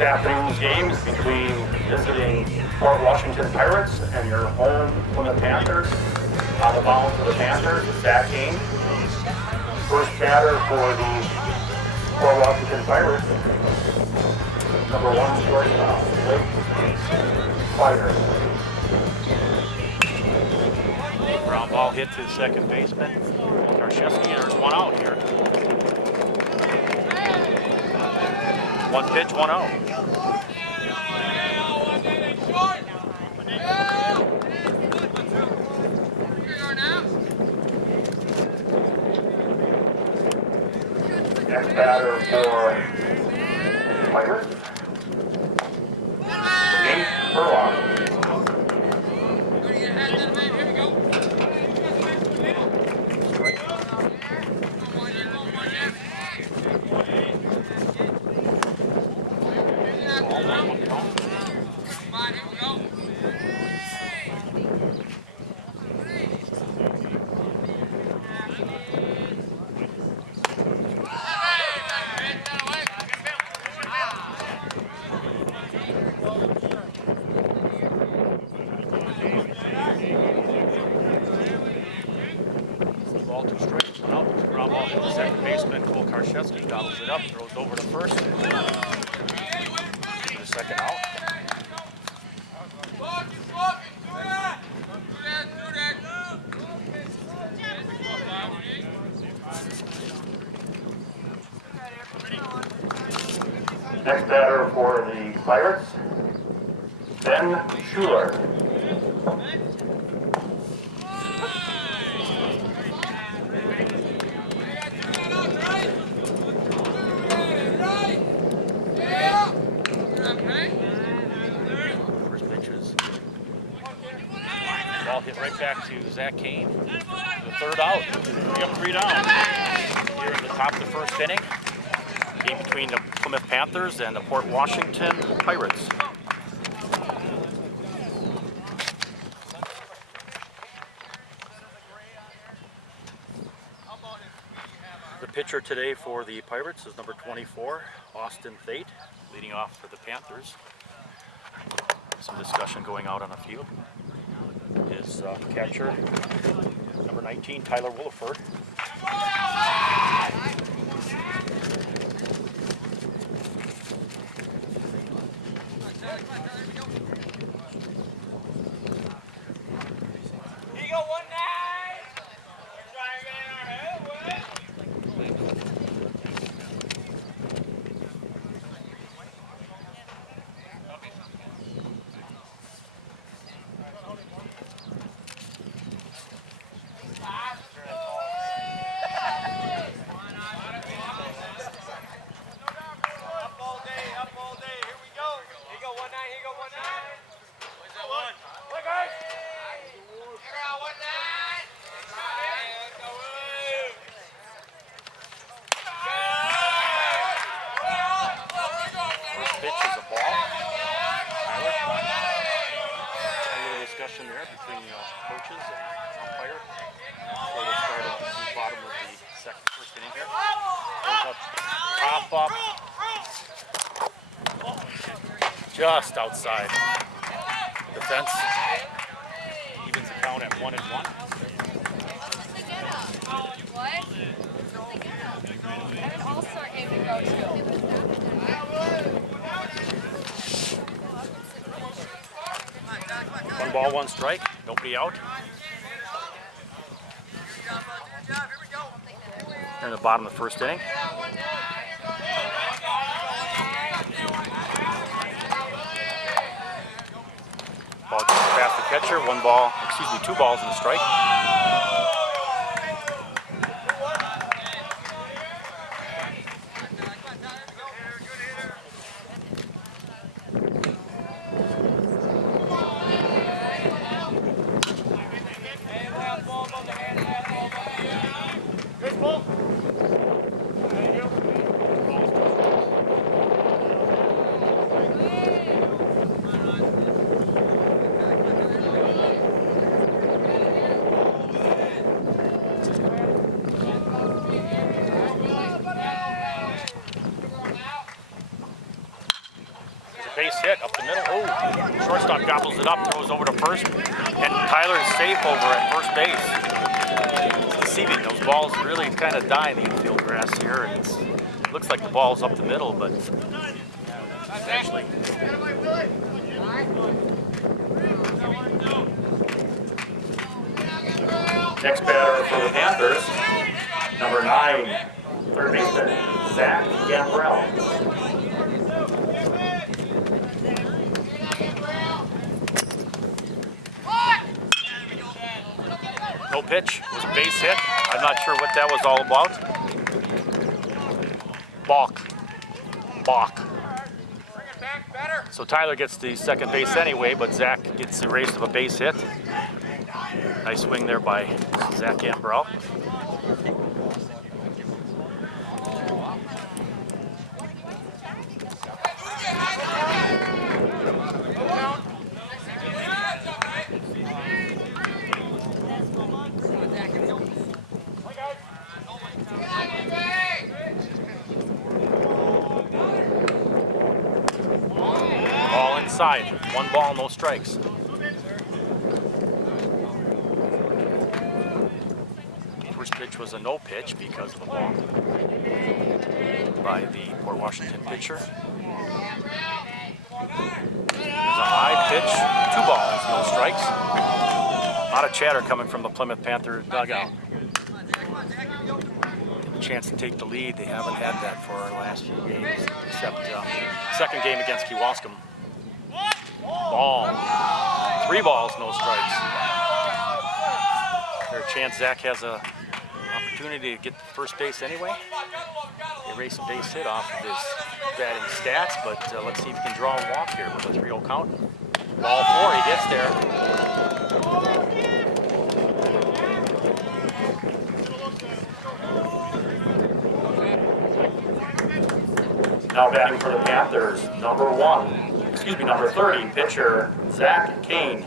This afternoon's game is between visiting Port Washington Pirates and your home Plymouth Panthers. On the mound for the Panthers is Zach Kane. First batter for the Port Washington Pirates, number 1 shortstop, Blake Fighter. Ground ball hit to second baseman Karszewski. There's one out here. 1 pitch, 1-0. Next batter for Pirates, Nate Furlong. Ball too straight, one out. Ground ball hit the second baseman Cole Karszewski, gobbles it up, throws over to first. The second out. Next batter for the Pirates, Ben Schuler. Ball hit right back to Zach Kane. The third out. 3 up, 3 down. Here in the top of the first inning. Game between the Plymouth Panthers and the Port Washington Pirates. The pitcher today for the Pirates is number 24, Austin Thate, leading off for the Panthers. Some discussion going out on the field. His catcher, number 19, Tyler Williford. There between coaches and umpire before they start at the bottom of the first inning here. There's a pop up just outside the fence. Evens the count at 1-1. What? I have an all-star game to go to. ball, one strike, nobody out. Here in the bottom of the first inning. Ball goes past the catcher, two balls and a strike. Base hit up the middle. Oh, shortstop gobbles it up, throws over to first, and Tyler is safe over at first base. It's deceiving. Those balls really kind of die in the infield grass here, and it looks like the ball's up the middle, but it's actually. Next batter for the Panthers, number 9, third baseman Zach Gambrell. No pitch, it was a base hit. I'm not sure what that was all about. Balk. So Tyler gets the second base anyway, but Zach gets erased of a base hit. Nice swing there by Zach Gambrell. Inside, one ball, no strikes. First pitch was a no pitch because of a ball by the Port Washington pitcher. There's a high pitch, 2 balls, no strikes. A lot of chatter coming from the Plymouth Panther dugout. A chance to take the lead. They haven't had that for our last few games, except second game against Kewaskum. Ball. 3 balls, no strikes. There's a chance Zach has an opportunity to get to first base anyway. Erase a base hit off of his batting stats, but let's see if he can draw a walk here with a 3-0 count. Ball 4, he gets there. Now batting for the Panthers, number 30, pitcher Zach Kane.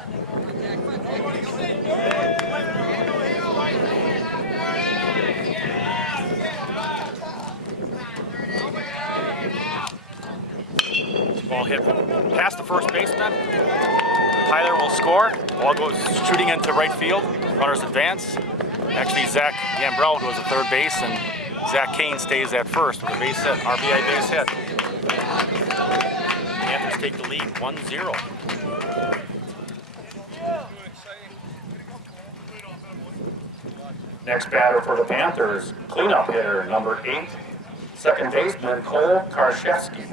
Ball hit past the first baseman. Tyler will score. Ball goes shooting into right field. Runners advance. Actually, Zach Gambrell goes to third base, and Zach Kane stays at first with a base hit, RBI base hit. Panthers take the lead, 1-0. Next batter for the Panthers, cleanup hitter, number 8, second baseman Cole Karszewski.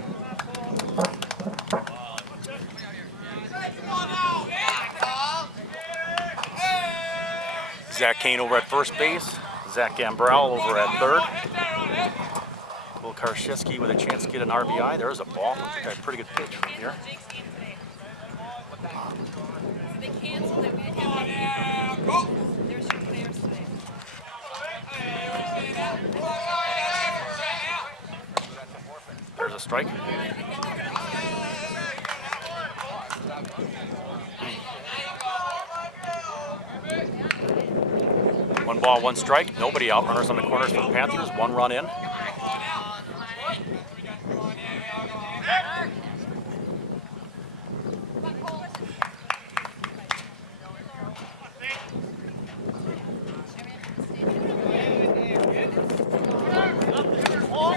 Zach Kane over at first base. Zach Gambrell over at third. Cole Karszewski with a chance to get an RBI. There's a ball. Got a pretty good pitch from here. There's a strike. One ball, one strike. Nobody out. Runners on the corners for the Panthers. 1 run in.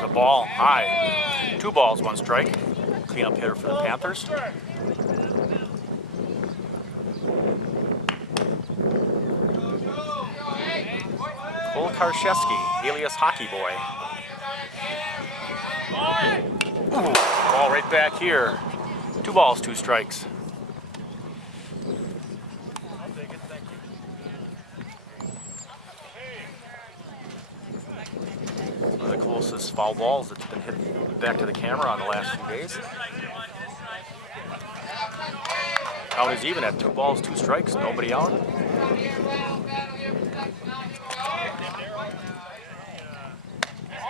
The ball high. 2 balls, 1 strike. Cleanup hitter for the Panthers. Cole Karszewski, alias Hockey Boy. Ooh, ball right back here. 2 balls, 2 strikes. One of the closest foul balls that's been hit back to the camera on the last few days. Count is even at 2 balls, 2 strikes, nobody out.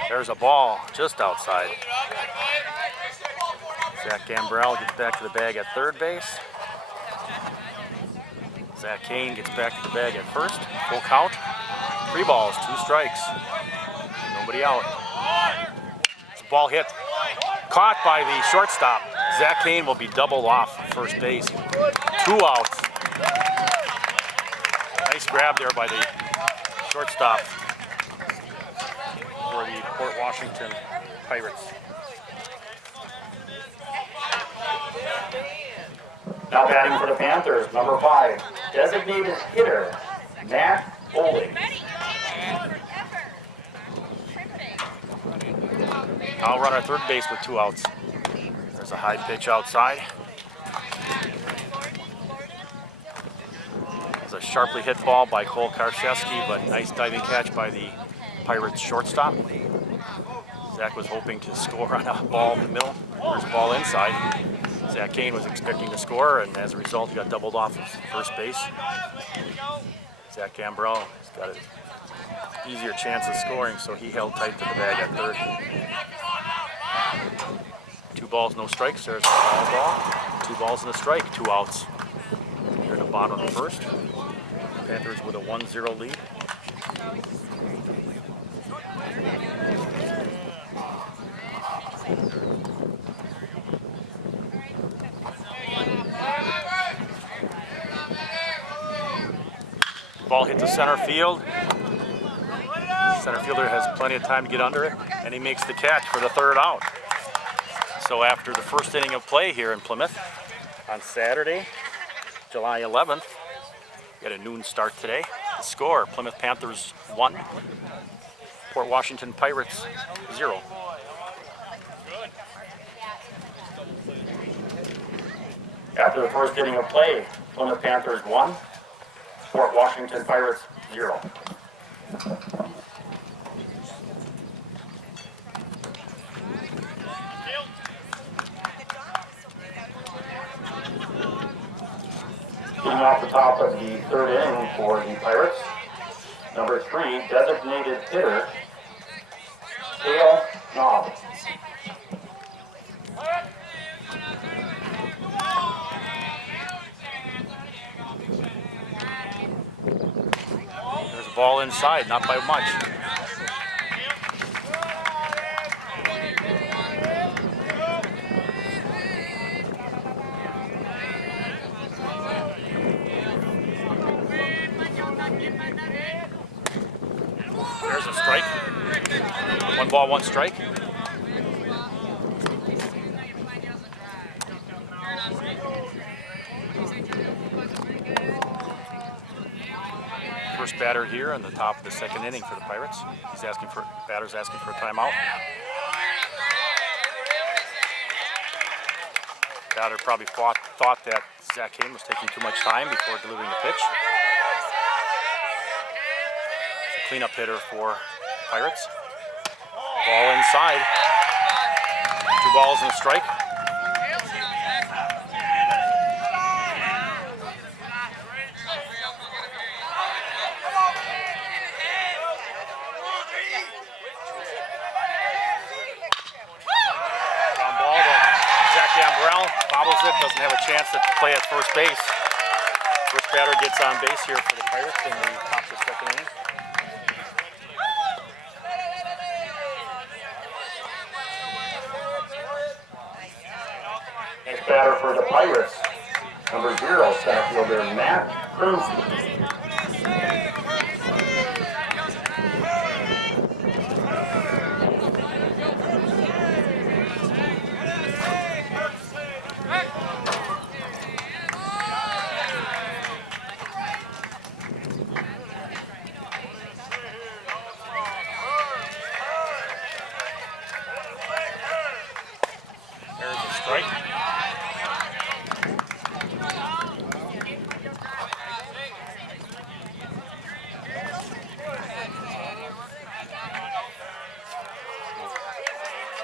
There's a ball just outside. Zach Gambrell gets back to the bag at third base. Zach Kane gets back to the bag at first. Full count. 3 balls, 2 strikes. Nobody out. It's a ball hit. Caught by the shortstop. Zach Kane will be doubled off first base. 2 outs. Nice grab there by the shortstop for the Port Washington Pirates. Now batting for the Panthers, number 5, designated hitter, Matt Bowling. Now runner third base with 2 outs. There's a high pitch outside. It's a sharply hit ball by Cole Karszewski, but nice diving catch by the Pirates shortstop. Zach was hoping to score on a ball in the middle. There's a ball inside. Zach Kane was expecting to score, and as a result, he got doubled off of first base. Zach Gambrell has got an easier chance of scoring, so he held tight to the bag at third. 2 balls, no strikes. There's a foul ball. 2 balls and a strike, 2 outs. Here in the bottom of the first. Panthers with a 1-0 lead. Ball hit to center field. Center fielder has plenty of time to get under it, and he makes the catch for the 3rd out. So after the first inning of play here in Plymouth on Saturday, July 11th, we had a noon start today. The score, Plymouth Panthers 1, Port Washington Pirates 0. After the first inning of play, Plymouth Panthers 1, Port Washington Pirates 0. Getting off the top of the 3rd inning for the Pirates, number 3, designated hitter, Dale Knob. There's a ball inside, not by much. There's a strike. 1 ball, 1 strike. First batter here on the top of the 2nd inning for the Pirates. Batter's asking for a timeout. Batter probably thought that Zach Kane was taking too much time before delivering the pitch. It's a cleanup hitter for Pirates. Ball inside. 2 balls and a strike. Ground ball to Zach Gambrell. Bobbles it, doesn't have a chance to play at first base. First batter gets on base here for the Pirates in the top of the 2nd inning. Next batter for the Pirates, number 0, center fielder Matt Krumsky.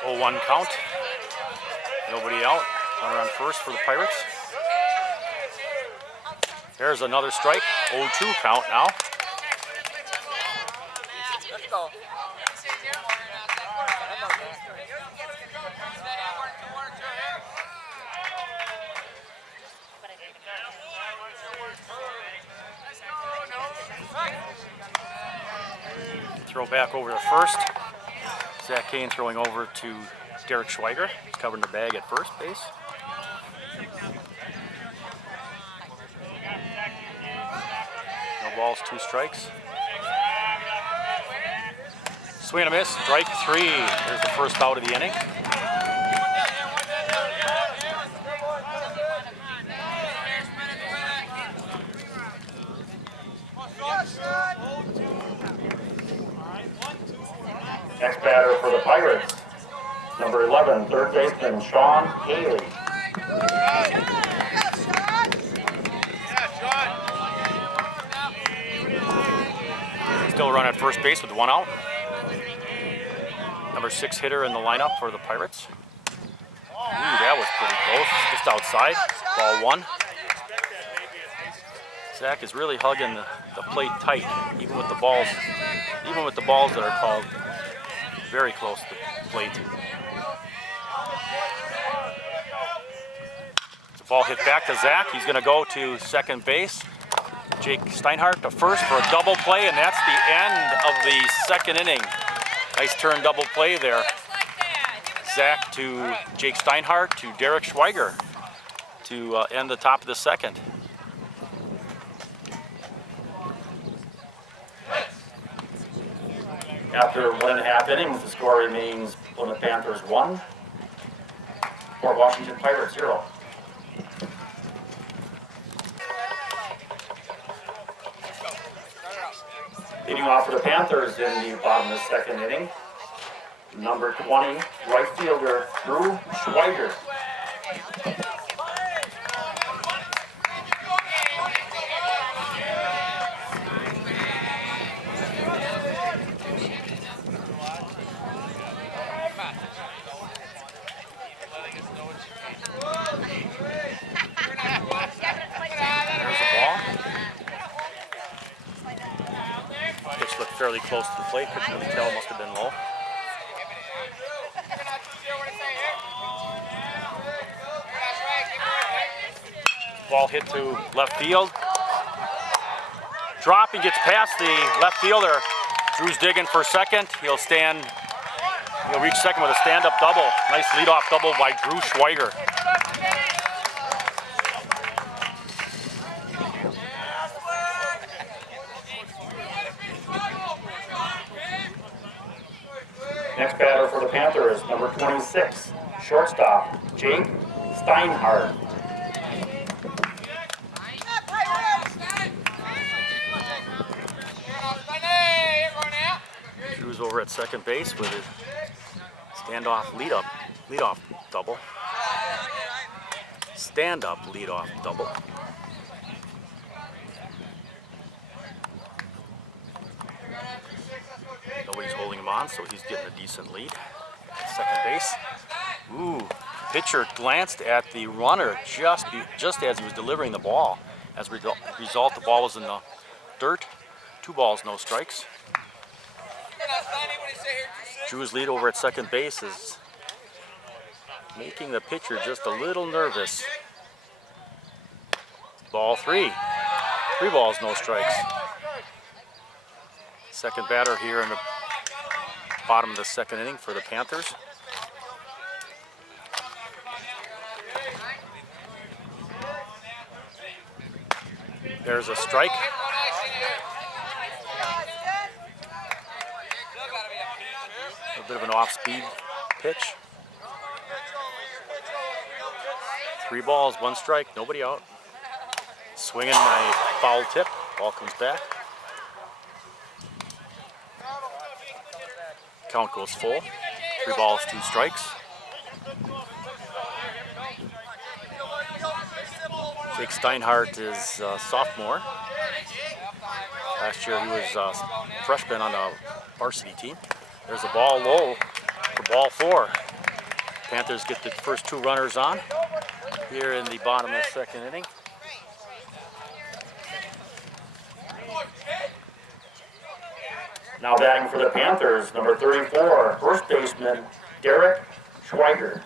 0-1 count. Nobody out. Runner on first for the Pirates. There's another strike. 0-2 count now. Let's go. Throw back over to first. Zach Kane throwing over to Derek Schweiger. He's covering the bag at first base. No balls, 2 strikes. Swing and a miss, strike 3. There's the first out of the inning. Next batter for the Pirates, number 11, third baseman Sean Haley. Still a run at first base with 1 out. Number 6 hitter in the lineup for the Pirates. Ooh, that was pretty close. Just outside. Ball 1. Zach is really hugging the plate tight, even with the balls that are called very close to the plate. The ball hit back to Zach. He's going to go to second base. Jake Steinhardt to first for a double play, and that's the end of the second inning. Nice turn double play there. Zach to Jake Steinhardt to Derek Schweiger to end the top of the second. After 1.5 innings, the score remains Plymouth Panthers 1, Port Washington Pirates 0. Leading off for the Panthers in the bottom of the second inning, number 20, right fielder Drew Schweiger. Fairly close to the plate, couldn't really tell, must have been low. Ball hit to left field. Dropping, gets past the left fielder. Drew's digging for second. He'll reach second with a stand-up double. Nice leadoff double by Drew Schweiger. Next batter for the Panthers, number 26, shortstop, Jake Steinhardt. Drew's over at second base with his standoff leadoff double. Stand-up leadoff double. Nobody's holding him on, so he's getting a decent lead at second base. Ooh, pitcher glanced at the runner just as he was delivering the ball. As a result, the ball was in the dirt. 2 balls, no strikes. Drew's lead over at second base is making the pitcher just a little nervous. Ball 3. 3 balls, no strikes. Second batter here in the bottom of the second inning for the Panthers. There's a strike. A bit of an off-speed pitch. 3 balls, 1 strike, nobody out. Swinging a foul tip. Ball comes back. Count goes full. 3 balls, 2 strikes. Jake Steinhardt is a sophomore. Last year he was a freshman on the varsity team. There's a ball low for ball 4. Panthers get the first 2 runners on here in the bottom of the second inning. Now batting for the Panthers, number 34, first baseman Derek Schweiger.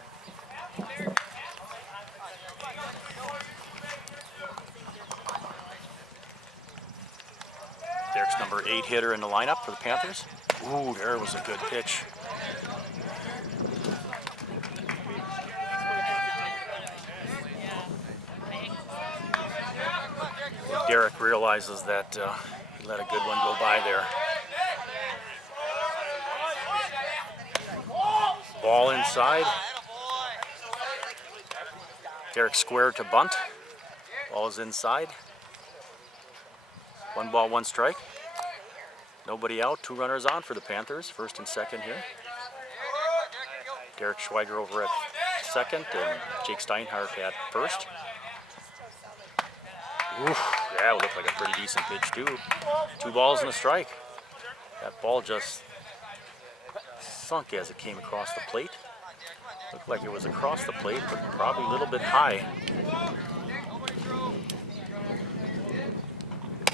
Derek's number 8 hitter in the lineup for the Panthers. Ooh, there was a good pitch. Derek realizes that he let a good one go by there. Ball inside. Derek squared to bunt. Ball is inside. 1 ball, 1 strike. Nobody out, 2 runners on for the Panthers, first and second here. Derek Schweiger over at second and Jake Steinhardt at first. Oof, yeah, it looked like a pretty decent pitch too. 2 balls and a strike. That ball just sunk as it came across the plate. Looked like it was across the plate, but probably a little bit high.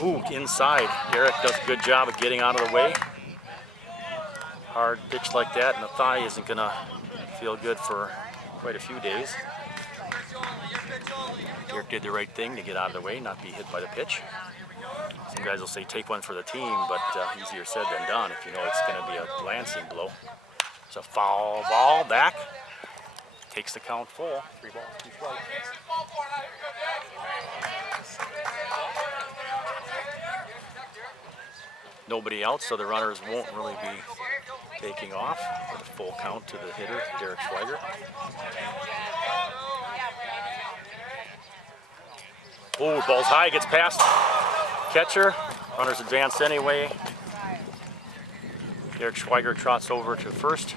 Ooh, inside. Derek does a good job of getting out of the way. Hard pitch like that, and the thigh isn't gonna feel good for quite a few days. Derek did the right thing to get out of the way, not be hit by the pitch. Some guys will say take one for the team, but easier said than done if you know it's gonna be a glancing blow. It's a foul ball back. Takes the count full. 3 balls, 2 strikes. Nobody else, so the runners won't really be taking off with a full count to the hitter, Derek Schweiger. Oh, ball's high, gets past catcher. Runners advance anyway. Derek Schweiger trots over to first.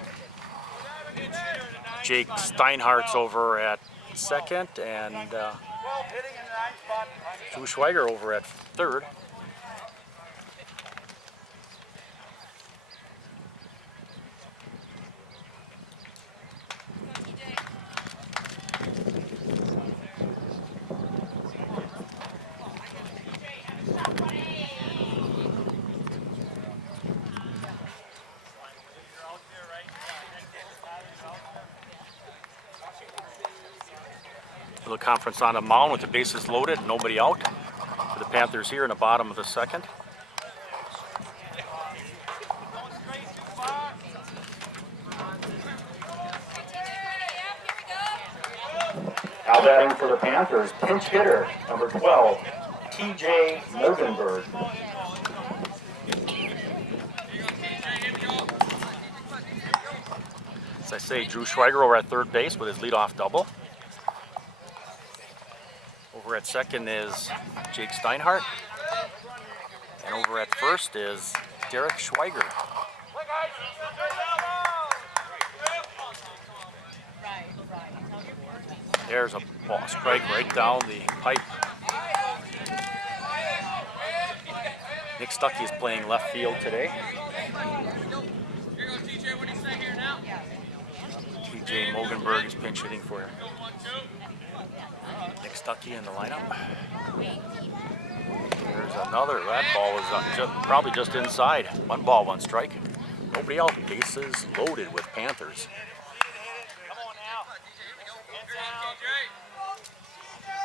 Jake Steinhardt's over at second, and Drew Schweiger over at third. Little conference on the mound with the bases loaded, nobody out for the Panthers here in the bottom of the second. Now batting for the Panthers, pinch hitter, number 12, TJ Mogenberg. As I say, Drew Schweiger over at third base with his leadoff double. Over at second is Jake Steinhardt. And over at first is Derek Schweiger. There's a ball strike right down the pipe. Nick Stuckey is playing left field today. TJ Mogenberg is pinch hitting for Nick Stuckey in the lineup. There's another. That ball is probably just inside. 1 ball, 1 strike. Nobody out. Bases loaded with Panthers.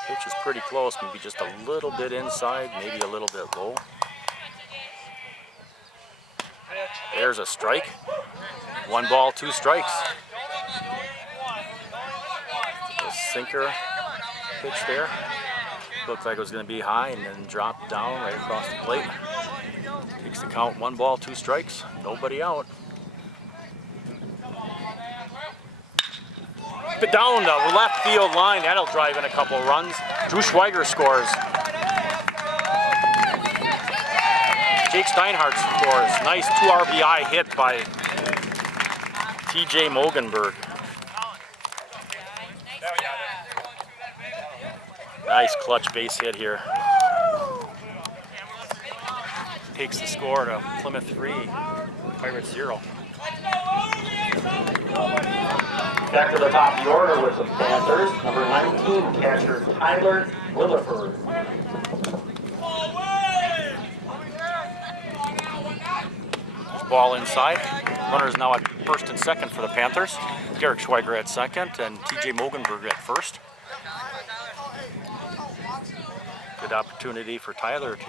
Pitch is pretty close. Maybe just a little bit inside, maybe a little bit low. There's a strike. 1 ball, 2 strikes. The sinker pitch there. Looked like it was going to be high and then dropped down right across the plate. Takes the count, 1 ball, 2 strikes. Nobody out. But down the left field line. That'll drive in a couple runs. Drew Schweiger scores. Jake Steinhardt scores. Nice 2 RBI hit by TJ Mogenberg. Nice clutch base hit here. Takes the score to Plymouth 3, Pirates 0. Back to the top of the order with the Panthers, number 19, catcher Tyler Williford. Ball inside. Runners now at first and second for the Panthers. Garrick Schweiger at second and TJ Mogenberg at first. Good opportunity for Tyler to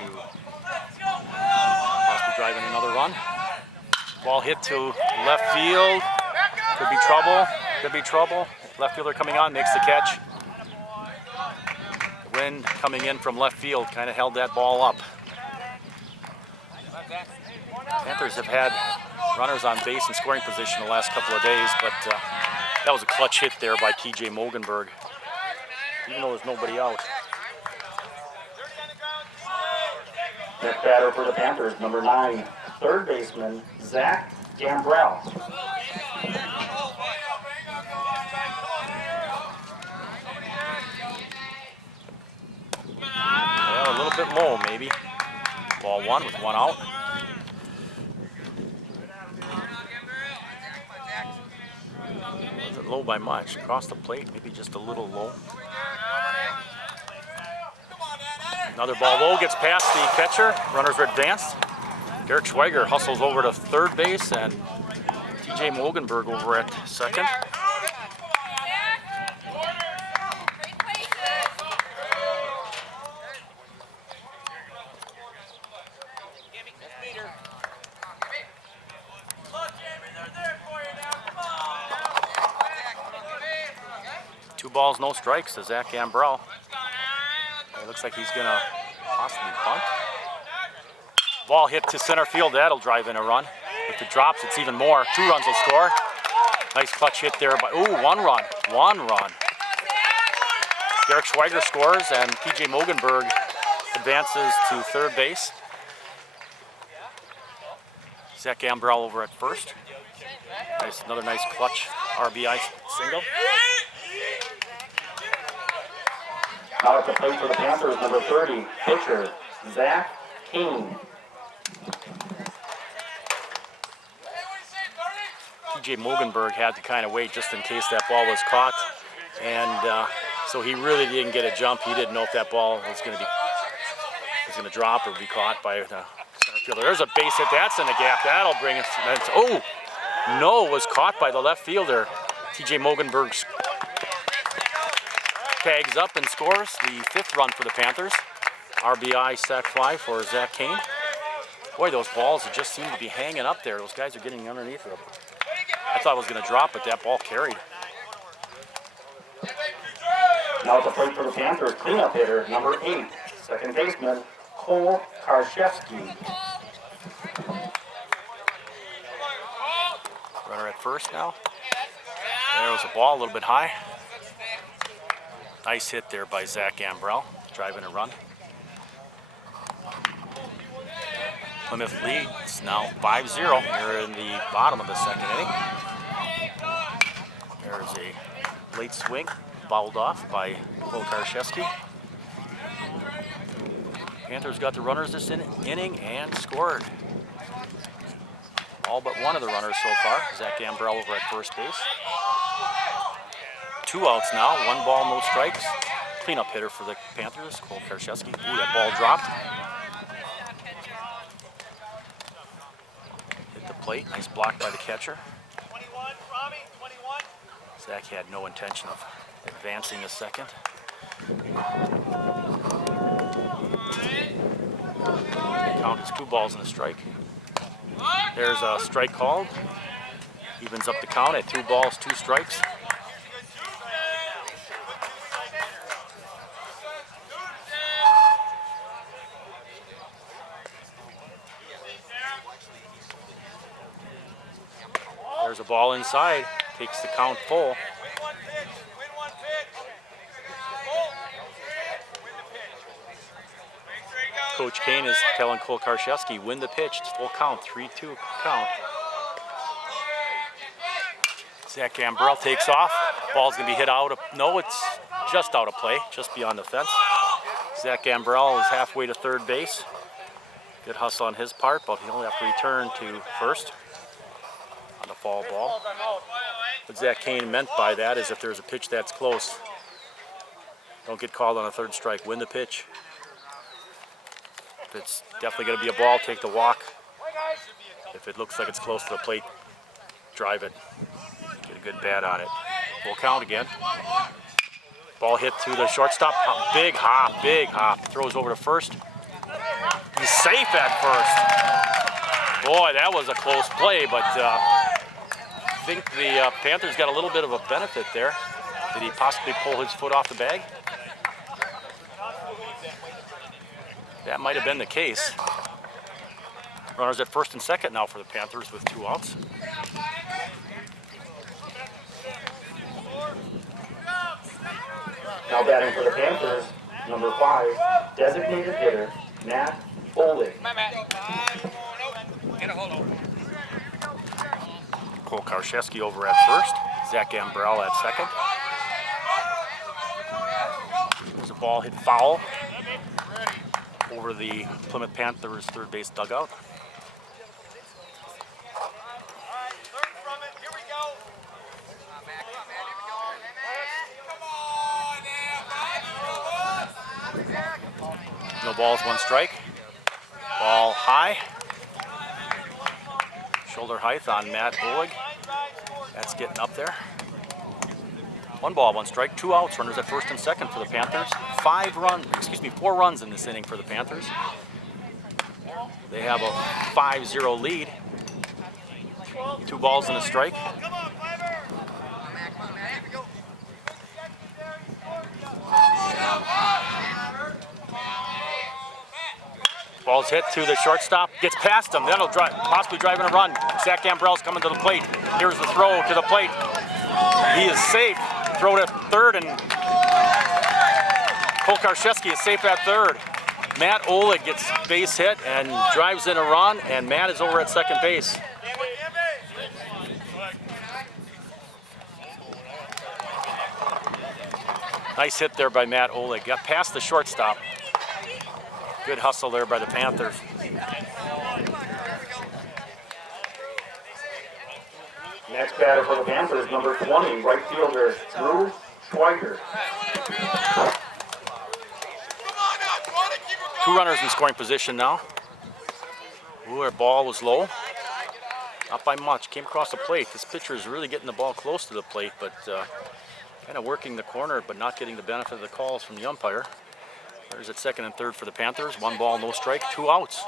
possibly drive in another run. Ball hit to left field. Could be trouble. Could be trouble. Left fielder coming on, makes the catch. The wind coming in from left field kind of held that ball up. Panthers have had runners on base and scoring position the last couple of days, but that was a clutch hit there by TJ Mogenberg, even though there's nobody out. Next batter for the Panthers, number 9, third baseman Zach Gambrell. Well, a little bit low, maybe. Ball one with one out. Wasn't low by much. Across the plate, maybe just a little low. Another ball low, gets past the catcher. Runners are advanced. Garrick Schweiger hustles over to third base and TJ Mogenberg over at second. Two balls, no strikes to Zach Gambrell. It looks like he's gonna possibly bunt. Ball hit to center field, that'll drive in a run. If it drops, it's even more. 2 runs will score. Nice clutch hit there by, ooh, 1 run, 1 run. Garrick Schweiger scores and TJ Mogenberg advances to third base. Zach Gambrell over at first. Another nice clutch RBI single. Now at the plate for the Panthers, number 30, pitcher Zach King. TJ Mogenberg had to kind of wait just in case that ball was caught, and so he really didn't get a jump. He didn't know if that ball was going to drop or be caught by the center fielder. There's a base hit. That's in the gap. That'll bring it. Oh no! It was caught by the left fielder. TJ Mogenberg tags up and scores the 5th run for the Panthers. RBI sac fly for Zach Kane. Boy, those balls just seem to be hanging up there. Those guys are getting underneath them. I thought it was going to drop, but that ball carried. Now at the plate for the Panthers, cleanup hitter, number 8, second baseman Cole Karszewski. Runner at first now. There was a ball a little bit high. Nice hit there by Zach Gambrell, driving a run. Plymouth leads now 5-0 here in the bottom of the second inning. There's a late swing, fouled off by Cole Karszewski. Panthers got the runners this inning and scored. All but one of the runners so far. Zach Gambrell over at first base. 2 outs now, 1 ball, no strikes. Cleanup hitter for the Panthers, Cole Karszewski. Ooh, that ball dropped. Hit the plate, nice block by the catcher. Zach had no intention of advancing a second. Count is 2 balls and a strike. There's a strike called. Evens up the count at 2 balls, 2 strikes. There's a ball inside, takes the count full. Coach Kane is telling Cole Karszewski, win the pitch, it's full count, 3-2 count. Zach Gambrell takes off, ball's gonna be hit out of, no, it's just out of play, just beyond the fence. Zach Gambrell is halfway to third base. Good hustle on his part, but he'll have to return to first on the foul ball. What Zach Kane meant by that is if there's a pitch that's close, don't get called on a third strike. Win the pitch. If it's definitely going to be a ball, take the walk. If it looks like it's close to the plate, drive it. Get a good bat on it. Full count again. Ball hit to the shortstop. Big hop, big hop. Throws over to first. He's safe at first. Boy, that was a close play, but I think the Panthers got a little bit of a benefit there. Did he possibly pull his foot off the bag? That might have been the case. Runners at first and second now for the Panthers with 2 outs. Now batting for the Panthers, number 5, designated hitter, Matt Oleg. Cole Karszewski over at first. Zach Gambrell at second. There's a ball hit foul over the Plymouth Panthers third base dugout. No balls, 1 strike. Ball high. Shoulder height on Matt Oleg. That's getting up there. 1 ball, 1 strike, 2 outs. Runners at first and second for the Panthers. 4 runs in this inning for the Panthers. They have a 5-0 lead. 2 balls and a strike. Ball's hit to the shortstop, gets past him, then he'll possibly drive in a run. Zach Gambrell's coming to the plate. Here's the throw to the plate. He is safe. Throw to third, and Cole Karszewski is safe at third. Matt Oleg gets base hit and drives in a run, and Matt is over at second base. Nice hit there by Matt Oleg. Got past the shortstop. Good hustle there by the Panthers. Next batter for the Panthers, number 20, right fielder, Drew Schweiger. 2 runners in scoring position now. Ooh, our ball was low. Not by much. Came across the plate. This pitcher is really getting the ball close to the plate, but kind of working the corner, but not getting the benefit of the calls from the umpire. There's at second and third for the Panthers. 1 ball, no strike, 2 outs.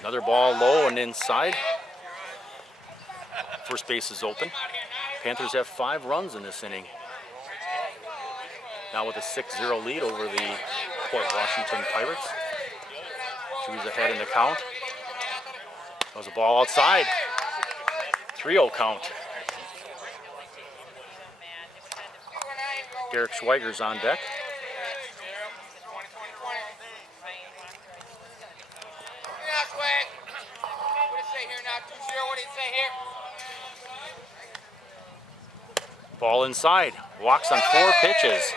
Another ball low and inside. First base is open. Panthers have 5 runs in this inning. Now with a 6-0 lead over the Port Washington Pirates. 2's ahead in the count. That was a ball outside. 3-0 count. Derek Schweiger's on deck. Ball inside. Walks on 4 pitches.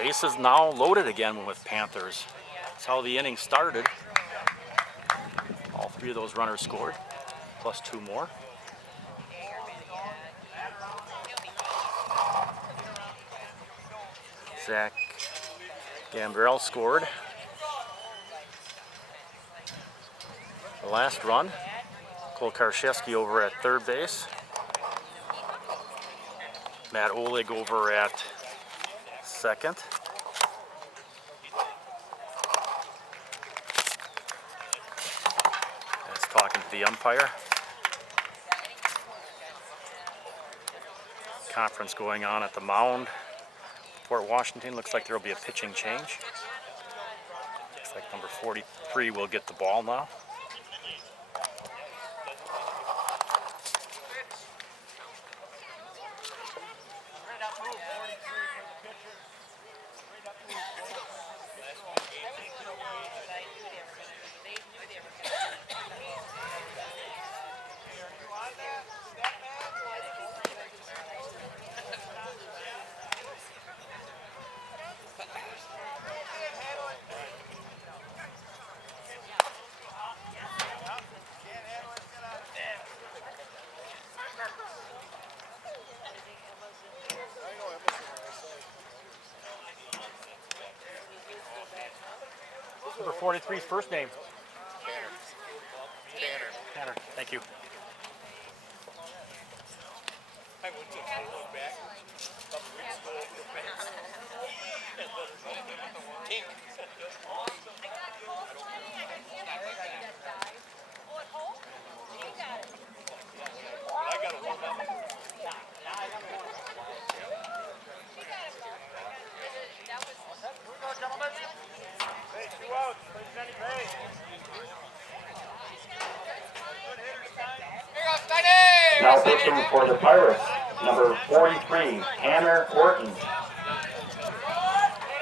Base is now loaded again with Panthers. That's how the inning started. All 3 of those runners scored, plus 2 more. Zach Gambrell scored the last run. Cole Karszewski over at third base. Matt Oleg over at second. That's talking to the umpire. Conference going on at the mound. Port Washington, looks like there will be a pitching change. Looks like number 43 will get the ball now. 43's first name? Tanner. Thank you. Now pitching for the Pirates, number 43, Tanner Orton.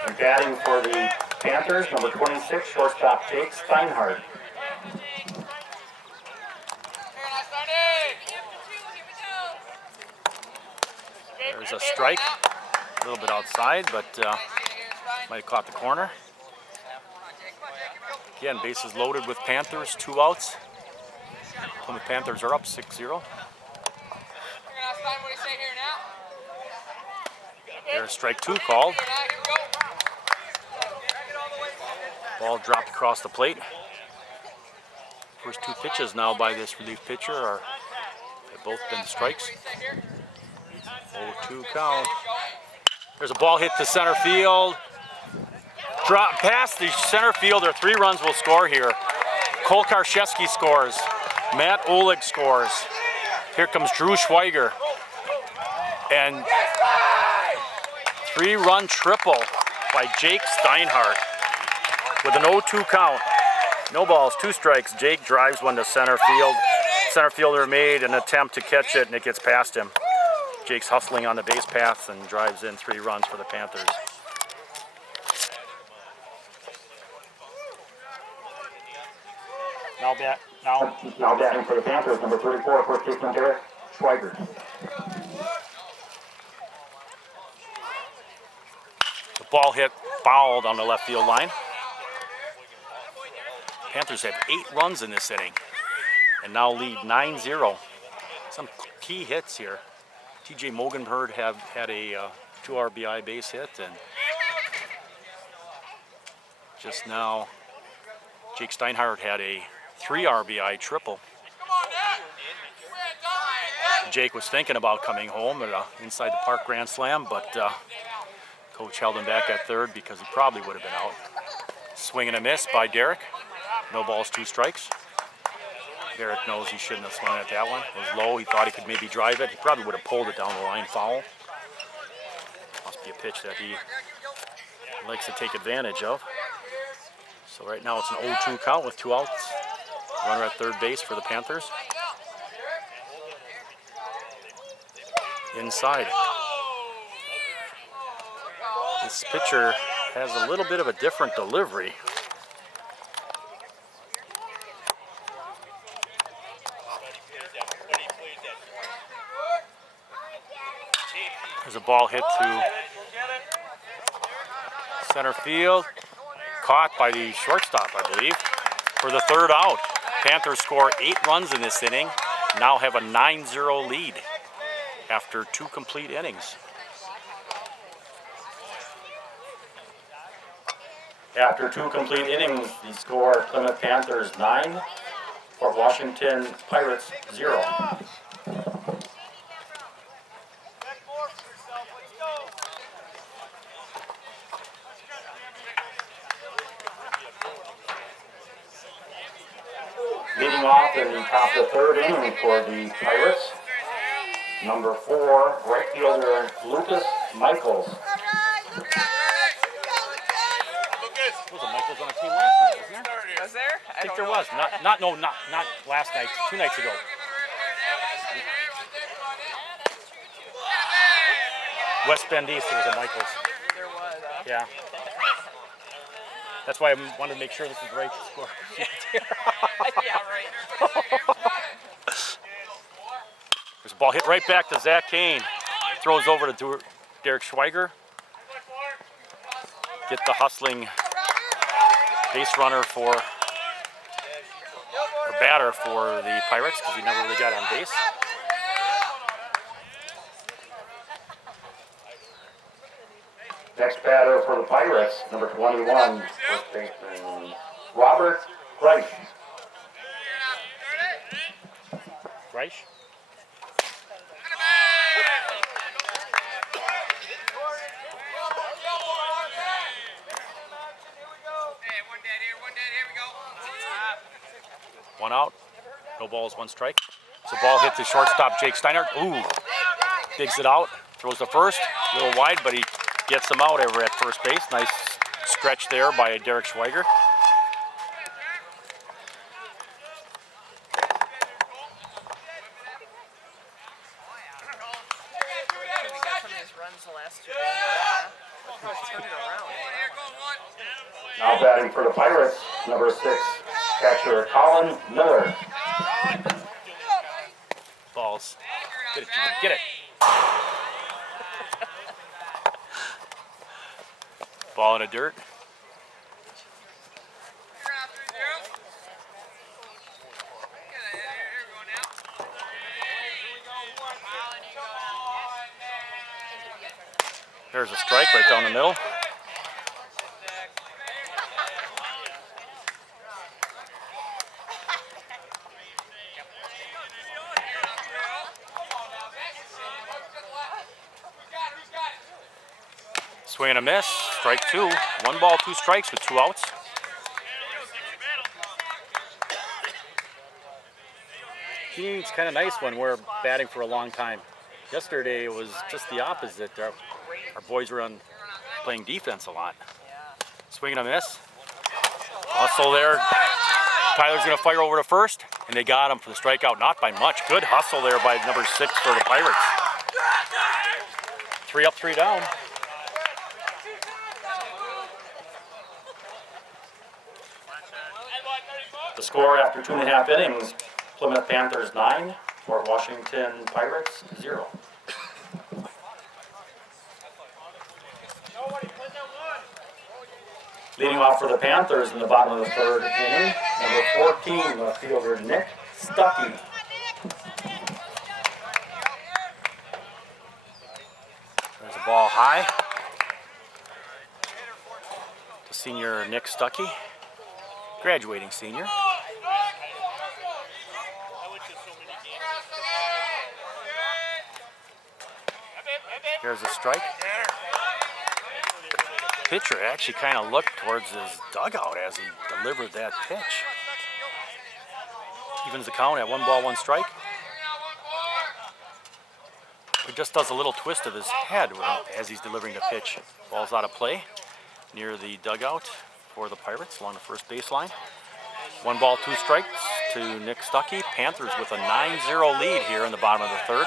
And batting for the Panthers, number 26, shortstop Jake Steinhardt. There's a strike, a little bit outside, but might have caught the corner. Again, bases loaded with Panthers, 2 outs. Plymouth Panthers are up 6-0. There's strike 2 called. Ball dropped across the plate. First 2 pitches now by this relief pitcher have both been strikes. 0-2 count. There's a ball hit to center field. Drop past the center fielder. 3 runs will score here. Cole Karszewski scores. Matt Oleg scores. Here comes Drew Schweiger. And 3-run triple by Jake Steinhardt with an 0-2 count. No balls, 2 strikes. Jake drives one to center field. Center fielder made an attempt to catch it, and it gets past him. Jake's hustling on the base paths and drives in 3 runs for the Panthers. Now batting for the Panthers, number 34, first baseman Derek Schweiger. The ball hit fouled on the left field line. Panthers have 8 runs in this inning and now lead 9-0. Some key hits here. TJ Mogenberg had a 2 RBI base hit, and just now Jake Steinhardt had a 3 RBI triple. Jake was thinking about coming home at an inside the park grand slam, but coach held him back at third because he probably would have been out. Swing and a miss by Derek. No balls, 2 strikes. Derek knows he shouldn't have swung at that one. It was low. He thought he could maybe drive it. He probably would have pulled it down the line foul. Must be a pitch that he likes to take advantage of. So right now it's an 0-2 count with 2 outs. Runner at third base for the Panthers. Inside. This pitcher has a little bit of a different delivery. There's a ball hit to center field. Caught by the shortstop, I believe, for the 3rd out. Panthers score 8 runs in this inning, now have a 9-0 lead after 2 complete innings. After 2 complete innings, the score Plymouth Panthers 9, Fort Washington Pirates 0. Leading off in the top of the 3rd inning for the Pirates, number 4, right fielder Lucas Michaels. There was a Michaels on a team last night, wasn't there? Was there? I think there was. Not last night. 2 nights ago. West Bend East, there was a Michaels. There was. Yeah. That's why I wanted to make sure this is the right score. Yeah, right. There's a ball hit right back to Zach Kane. Throws over to Derek Schweiger. Get the hustling base runner or batter for the Pirates because he never really got on base. Next batter for the Pirates, number 21, first baseman Robert Reich. Reich. One out. No balls, one strike. So ball hit the shortstop, Jake Steiner. Ooh, digs it out, throws the first, a little wide, but he gets him out over at first base. Nice stretch there by Derek Schweiger. We got some of his runs the last 2 days. Turn it around. Now batting for the Pirates, number 6, catcher Colin Miller. Balls. Get it, Jimmy. Get it. Ball in the dirt. There's a strike right down the middle. Swing and a miss. Strike 2. 1 ball, 2 strikes with 2 outs. It's kind of nice when we're batting for a long time. Yesterday it was just the opposite. Our boys were playing defense a lot. Swing and a miss. Hustle there. Tyler's going to fire over to first, and they got him for the strikeout. Not by much. Good hustle there by number 6 for the Pirates. 3 up, 3 down. The score after 2.5 innings, Plymouth Panthers 9, Fort Washington Pirates 0. Leading off for the Panthers in the bottom of the 3rd inning, number 14, left fielder Nick Stuckey. There's a ball high to senior Nick Stuckey, graduating senior. Here's a strike. Pitcher actually kind of looked towards his dugout as he delivered that pitch. Evens the count at 1 ball, 1 strike. He just does a little twist of his head as he's delivering the pitch. Ball's out of play near the dugout for the Pirates along the first baseline. 1 ball, 2 strikes to Nick Stuckey. Panthers with a 9-0 lead here in the bottom of the 3rd.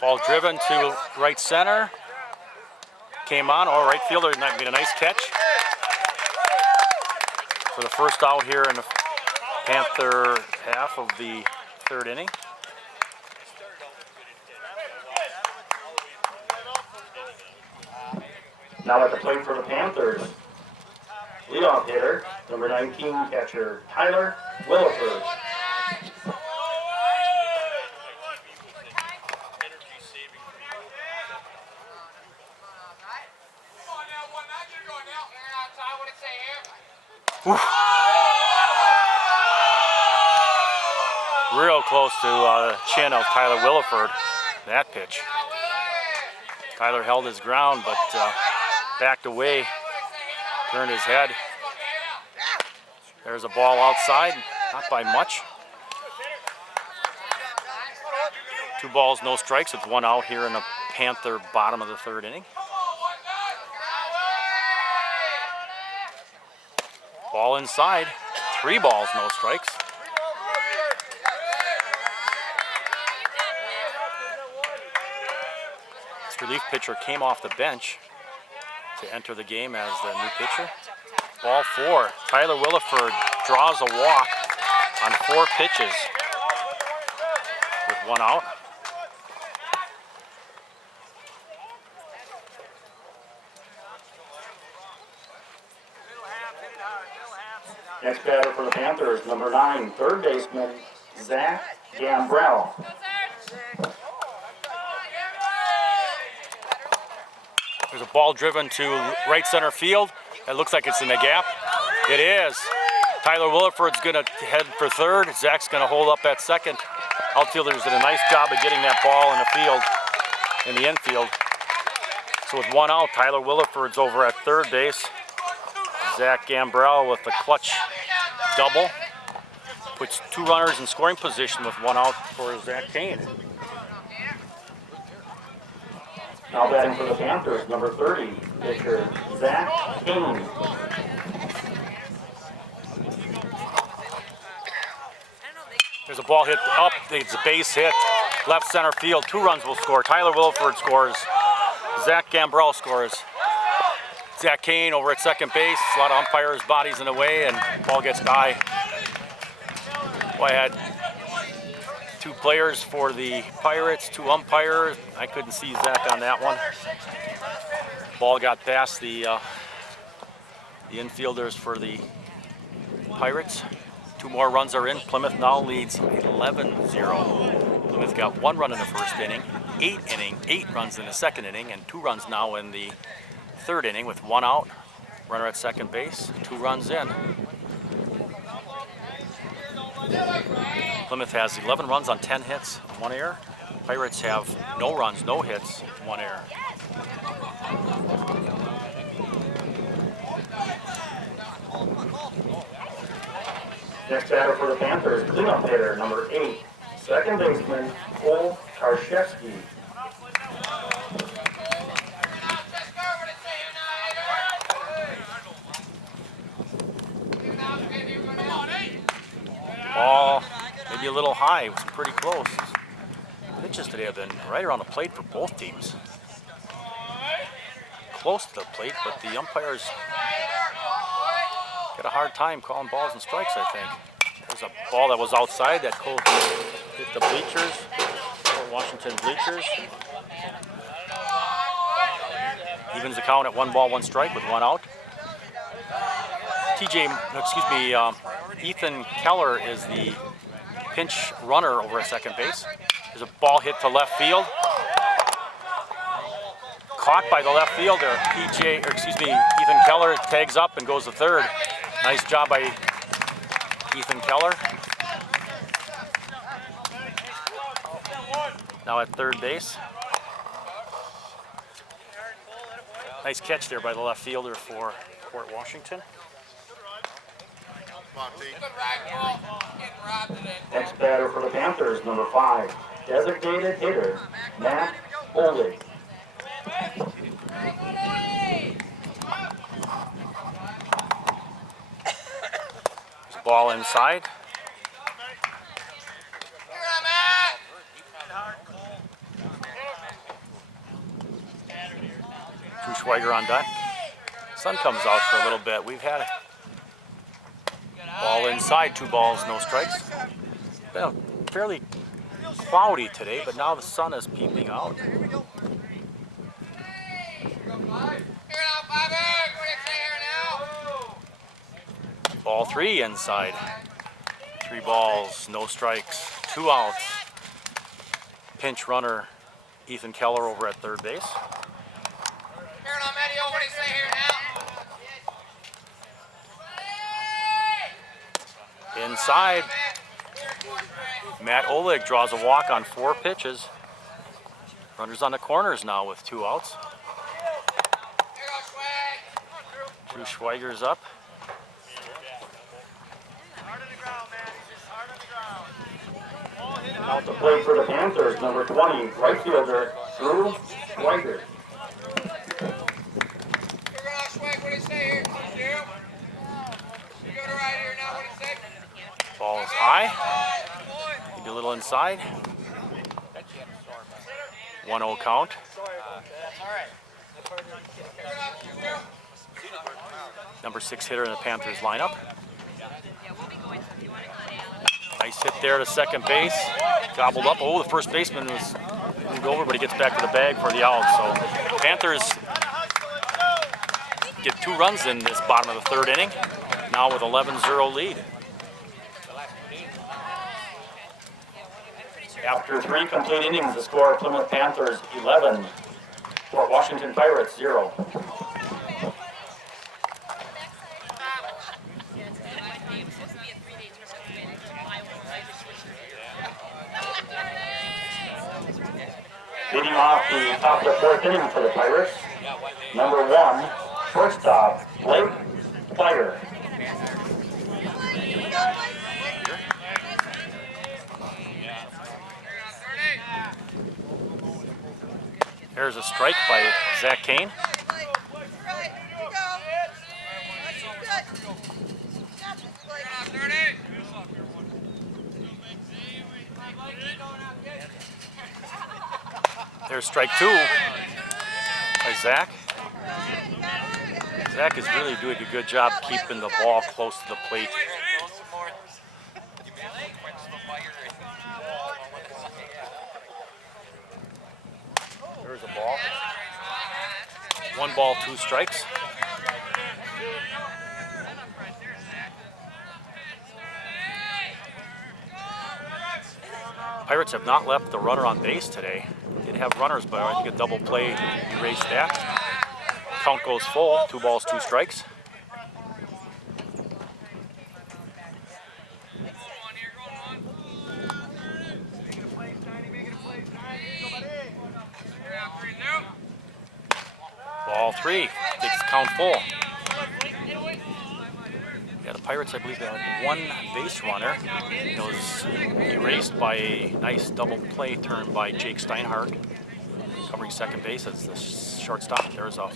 Ball driven to right center. Came on, right fielder made a nice catch for the first out here in the Panther half of the 3rd inning. Now at the plate for the Panthers, leadoff hitter, number 19, catcher Tyler Williford. Real close to the chin of Tyler Williford, that pitch. Tyler held his ground, but backed away, turned his head. There's a ball outside, not by much. 2 balls, no strikes with 1 out here in the Panther bottom of the 3rd inning. Ball inside, 3 balls, no strikes. This relief pitcher came off the bench to enter the game as the new pitcher. Ball 4, Tyler Williford draws a walk on 4 pitches with 1 out. Next batter for the Panthers, number 9, third baseman Zach Gambrell. There's a ball driven to right center field. It looks like it's in the gap. It is. Tyler Williford's gonna head for third. Zach's gonna hold up at second. Outfielders did a nice job of getting that ball in the field, in the infield. So with one out, Tyler Williford's over at third base. Zach Gambrell with the clutch double. Puts two runners in scoring position with one out for Zach Kane. Now batting for the Panthers, number 30, pitcher Zach Kane. There's a ball hit up, it's a base hit, left center field, 2 runs will score. Tyler Williford scores, Zach Gambrell scores. Zach Kane over at second base, a lot of umpires' bodies in the way, and ball gets by. Well, I had 2 players for the Pirates, 2 umpires. I couldn't see Zach on that one. Ball got past the infielders for the Pirates. 2 more runs are in. Plymouth now leads 11-0. Plymouth got 1 run in the first inning, 8 runs in the second inning, and 2 runs now in the third inning with 1 out. Runner at second base, 2 runs in. Plymouth has 11 runs on 10 hits, 1 error. Pirates have no runs, no hits, 1 error. Next batter for the Panthers, cleanup hitter, number 8, second baseman Cole Karszewski. Ball maybe a little high, it was pretty close. Pitches today have been right around the plate for both teams. Close to the plate, but the umpires got a hard time calling balls and strikes, I think. There's a ball that was outside that hit the bleachers, Fort Washington bleachers. Evens the count at 1 ball, 1 strike with 1 out. Ethan Keller is the pinch runner over at second base. There's a ball hit to left field. Caught by the left fielder. Ethan Keller tags up and goes to third. Nice job by Ethan Keller. Now at third base. Nice catch there by the left fielder for Fort Washington. Next batter for the Panthers, number 5, designated hitter Matt Oleg. Ball inside. Schweiger on deck. Sun comes out for a little bit. We've had a ball inside, 2 balls, no strikes. Been fairly cloudy today, but now the sun is peeping out. Ball 3 inside. 3 balls, no strikes, 2 outs. Pinch runner Ethan Keller over at third base. Inside. Matt Oleg draws a walk on 4 pitches. Runners on the corners now with 2 outs. Drew Schweiger's up. Out to play for the Panthers, number 20, right fielder Drew Schweiger. Ball is high. Maybe a little inside. 1-0 count. Number 6 hitter in the Panthers lineup. Nice hit there to second base. Gobbled up. Oh, the first baseman was moved over, but he gets back to the bag for the out. So Panthers get 2 runs in this bottom of the 3rd inning. Now with 11-0 lead. After 3 complete innings, the score Plymouth Panthers 11, Fort Washington Pirates 0. Leading off the top of the 4th inning for the Pirates, number 1, shortstop, Blake Fire. There's a strike by Zach Kane. There's strike 2 by Zach. Zach is really doing a good job keeping the ball close to the plate. There's a ball. 1 ball, 2 strikes. Pirates have not left the runner on base today. Did have runners, but I think a double play erased that. Count goes full, 2 balls, 2 strikes. Ball 3, takes the count full. Yeah, the Pirates, I believe, had 1 base runner. It was erased by a nice double play turn by Jake Steinhardt, covering second base as the shortstop. There's a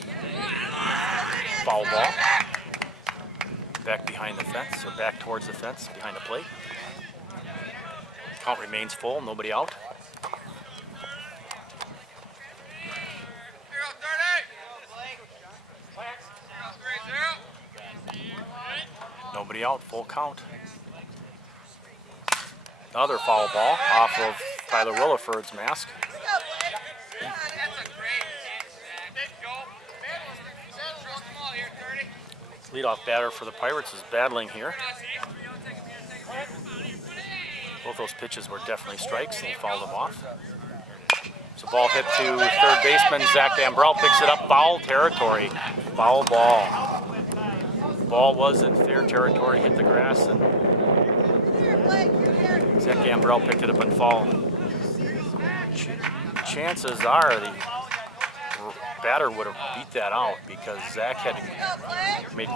foul ball. Back behind the fence, or back towards the fence, behind the plate. Count remains full, nobody out. Nobody out, full count. Another foul ball off of Tyler Williford's mask. Leadoff batter for the Pirates is battling here. Both those pitches were definitely strikes, and he fouled them off. So ball hit to third baseman Zach Ambrell, picks it up, foul territory. Foul ball. Ball was in fair territory, hit the grass, and Zach Ambrell picked it up and foul. Chances are the batter would have beat that out because Zach had made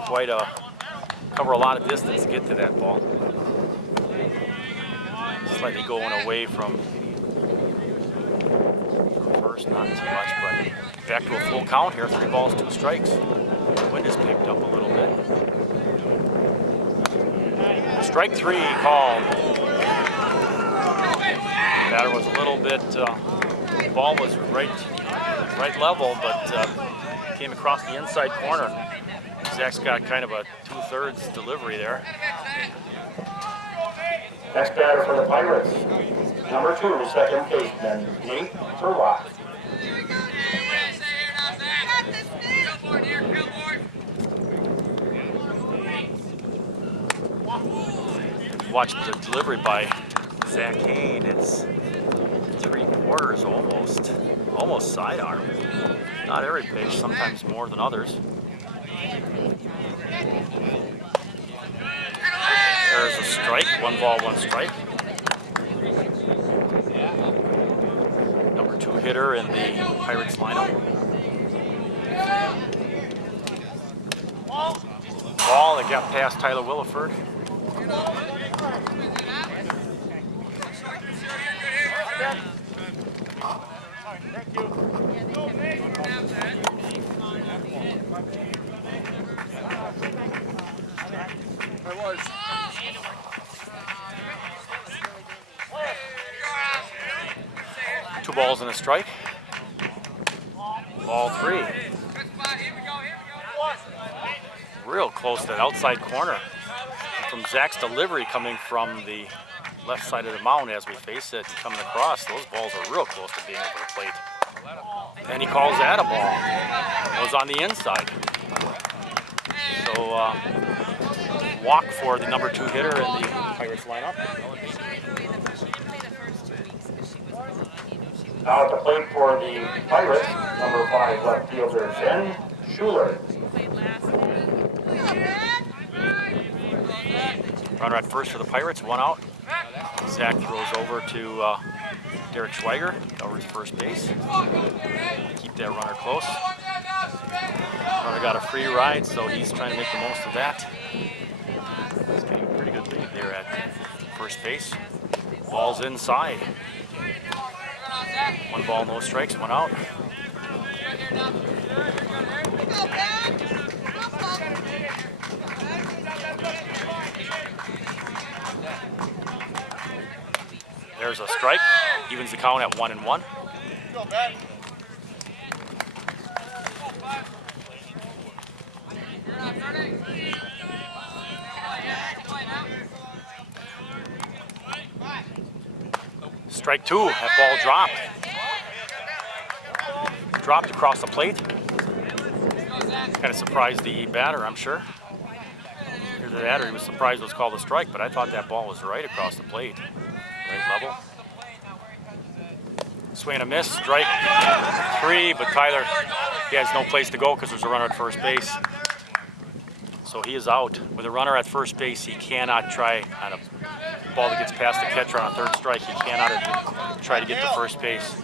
cover a lot of distance to get to that ball. Slightly going away from first, not too much, but back to a full count here, 3 balls, 2 strikes. The wind has picked up a little bit. Strike 3 called. Batter was a little bit, the ball was right level, but came across the inside corner. Zach's got kind of a 2/3 delivery there. Next batter for the Pirates, number 2, second baseman, Nate Turlock. Watch the delivery by Zach Kane. It's 3/4 almost sidearm. Not every pitch, sometimes more than others. There's a strike, 1 ball, 1 strike. Number 2 hitter in the Pirates lineup. Ball that got past Tyler Williford. Two balls and a strike. Ball 3. Real close to that outside corner. And from Zach's delivery coming from the left side of the mound as we face it coming across, those balls are real close to being over the plate. And he calls that a ball. It was on the inside. So walk for the number 2 hitter in the Pirates lineup. Now at the plate for the Pirates, number 5 left fielder Ben Schuler. Runner at first for the Pirates, 1 out. Zach throws over to Derek Schweiger, covers first base. Keep that runner close. Runner got a free ride, so he's trying to make the most of that. He's getting a pretty good lead there at first base. Ball's inside. 1 ball, no strikes, 1 out. There's a strike, evens the count at 1-1. Strike 2, that ball dropped. Dropped across the plate. Kind of surprised the batter, I'm sure. Here's the batter, he was surprised it was called a strike, but I thought that ball was right across the plate. Right level. Swing and a miss, strike 3, but Tyler, he has no place to go because there's a runner at first base. So he is out. With a runner at first base, he cannot try on a ball that gets past the catcher on a 3rd strike. He cannot try to get to first base.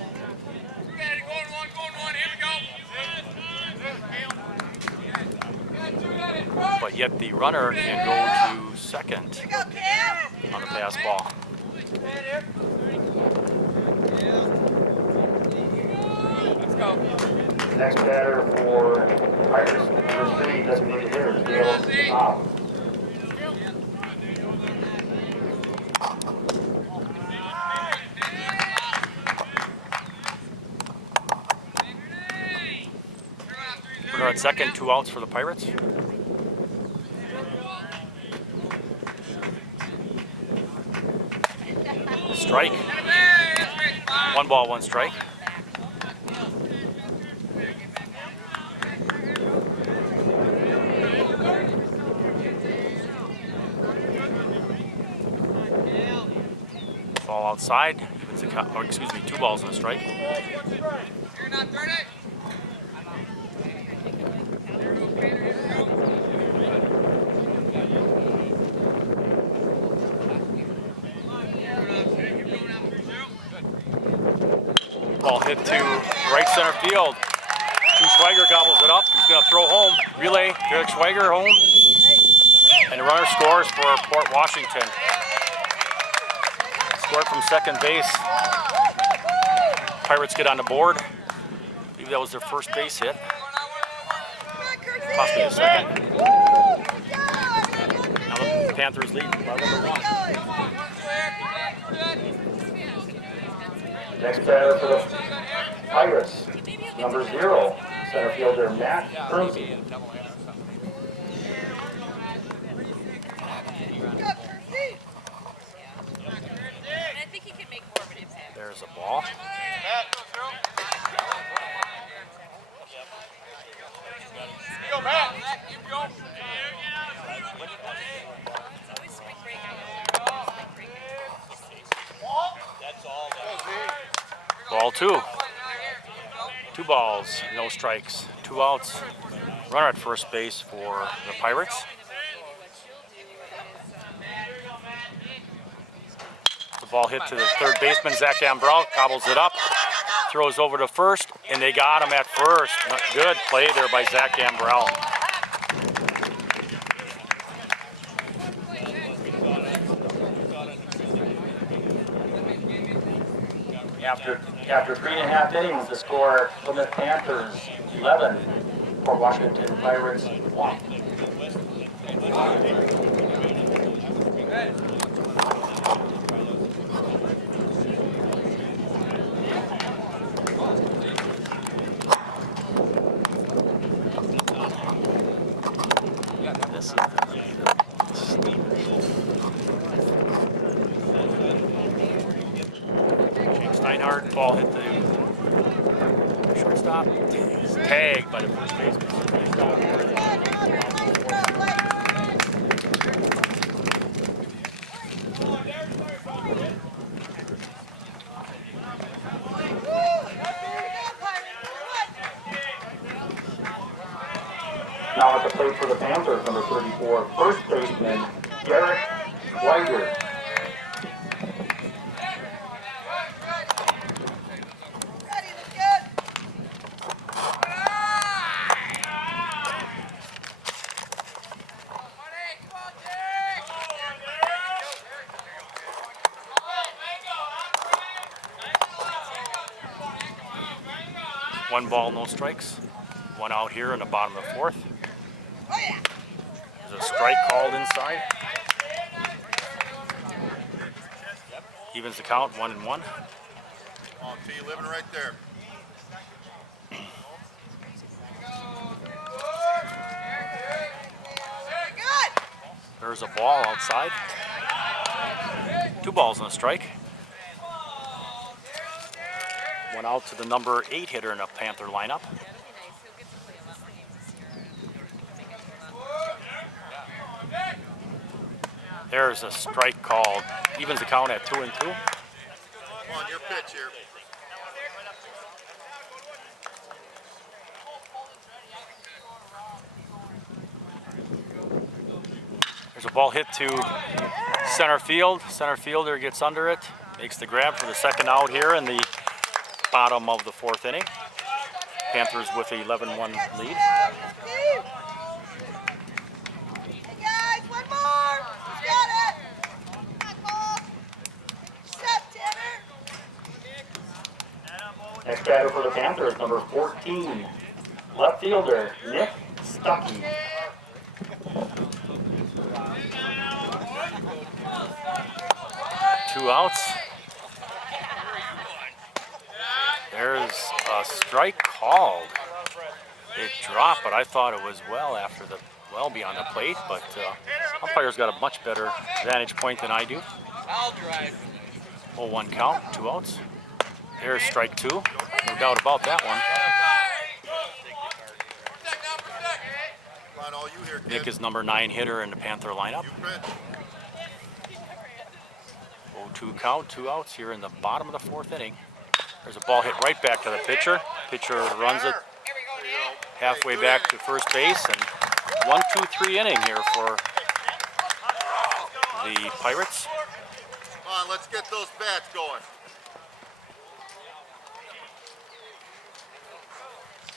But yet the runner can go to second on the pass ball. Let's go. Next batter for Pirates, number 3 designated hitter, Dale Bob. Runner at second, 2 outs for the Pirates. Strike. 1 ball, 1 strike. Ball outside. Evens the count, or excuse me, 2 balls and a strike. Ball hit to right center field. Schweiger gobbles it up. He's going to throw home. Relay, Derek Schweiger home. And the runner scores for Port Washington. Scored from second base. Pirates get on the board. I believe that was their first base hit. Possibly a second. Now the Panthers lead by number 1. Next batter for the Pirates, number 0, center fielder Matt Hermsey. And I think he can make more of an impact. There's a ball. Go, Matt. Keep going. It's always spring break. That's all. Ball 2. 2 balls, no strikes, 2 outs. Runner at first base for the Pirates. The ball hit to the 3rd baseman, Zach Ambrell, gobbles it up, throws over to first, and they got him at first. Good play there by Zach Ambrell. After 3.5 innings, the score: Plymouth Panthers 11, Port Washington Pirates 1. Steinhardt, ball hit the shortstop. Tagged by the first baseman. Now at the plate for the Panthers, number 34, first baseman Garrett Weiger. One ball, no strikes. One out here in the bottom of the fourth. There's a strike called inside. Evens the count, 1-1. Come on, T, living right there. There's a ball outside. 2 balls and a strike. One out to the number 8 hitter in the Panther lineup. There's a strike called. Evens the count at 2-2. Come on, your pitch here. There's a ball hit to center field. Center fielder gets under it, makes the grab for the second out here in the bottom of the fourth inning. Panthers with a 11-1 lead. Next batter for the Panthers, number 14, left fielder Nick Stuckey. Two outs. There's a strike called. It dropped, but I thought it was well beyond the plate, but umpire's got a much better vantage point than I do. 0-1 count, 2 outs. There's strike 2. No doubt about that one. Come on, all you here, kid. Nick is number 9 hitter in the Panther lineup. You pitch. 0-2 count, 2 outs here in the bottom of the fourth inning. There's a ball hit right back to the pitcher. Pitcher runs it halfway back to first base, and 1-2-3 inning here for the Pirates. Come on, let's get those bats going.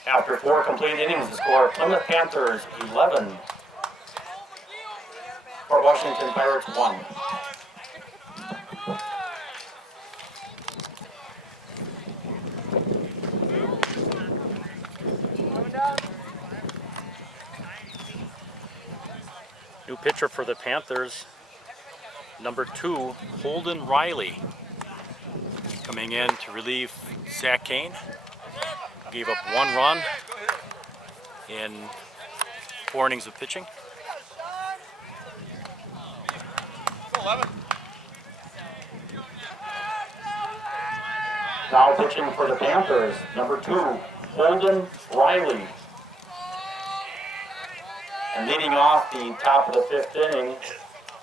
After 4 complete innings, the score Plymouth Panthers 11, Port Washington Pirates 1. New pitcher for the Panthers, number 2, Holden Riley, coming in to relieve Zach Kane. Gave up 1 run in 4 innings of pitching. Now pitching for the Panthers, number 2, Holden Riley. And leading off the top of the 5th inning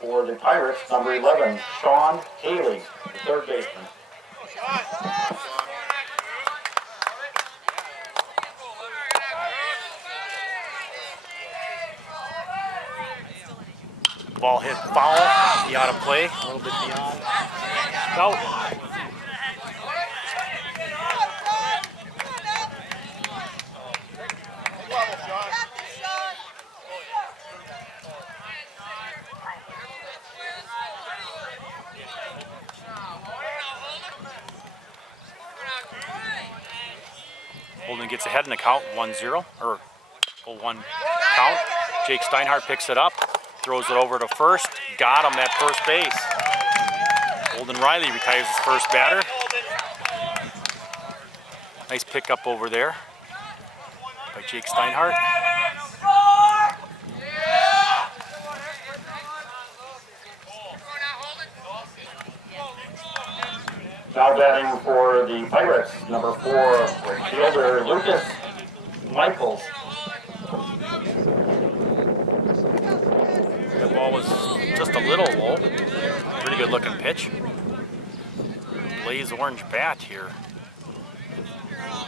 for the Pirates, number 11, Sean Haley, the third baseman. Ball hit foul, he out of play, a little bit beyond. Out. Holden gets ahead in the count, 1-0, or 0-1 count. Jake Steinhardt picks it up, throws it over to first, got him at first base. Holden Riley retires his first batter. Nice pickup over there by Jake Steinhardt. Now batting for the Pirates, number 4, fielder Lucas Michaels. That ball was just a little low. Pretty good looking pitch. Blaze orange bat here.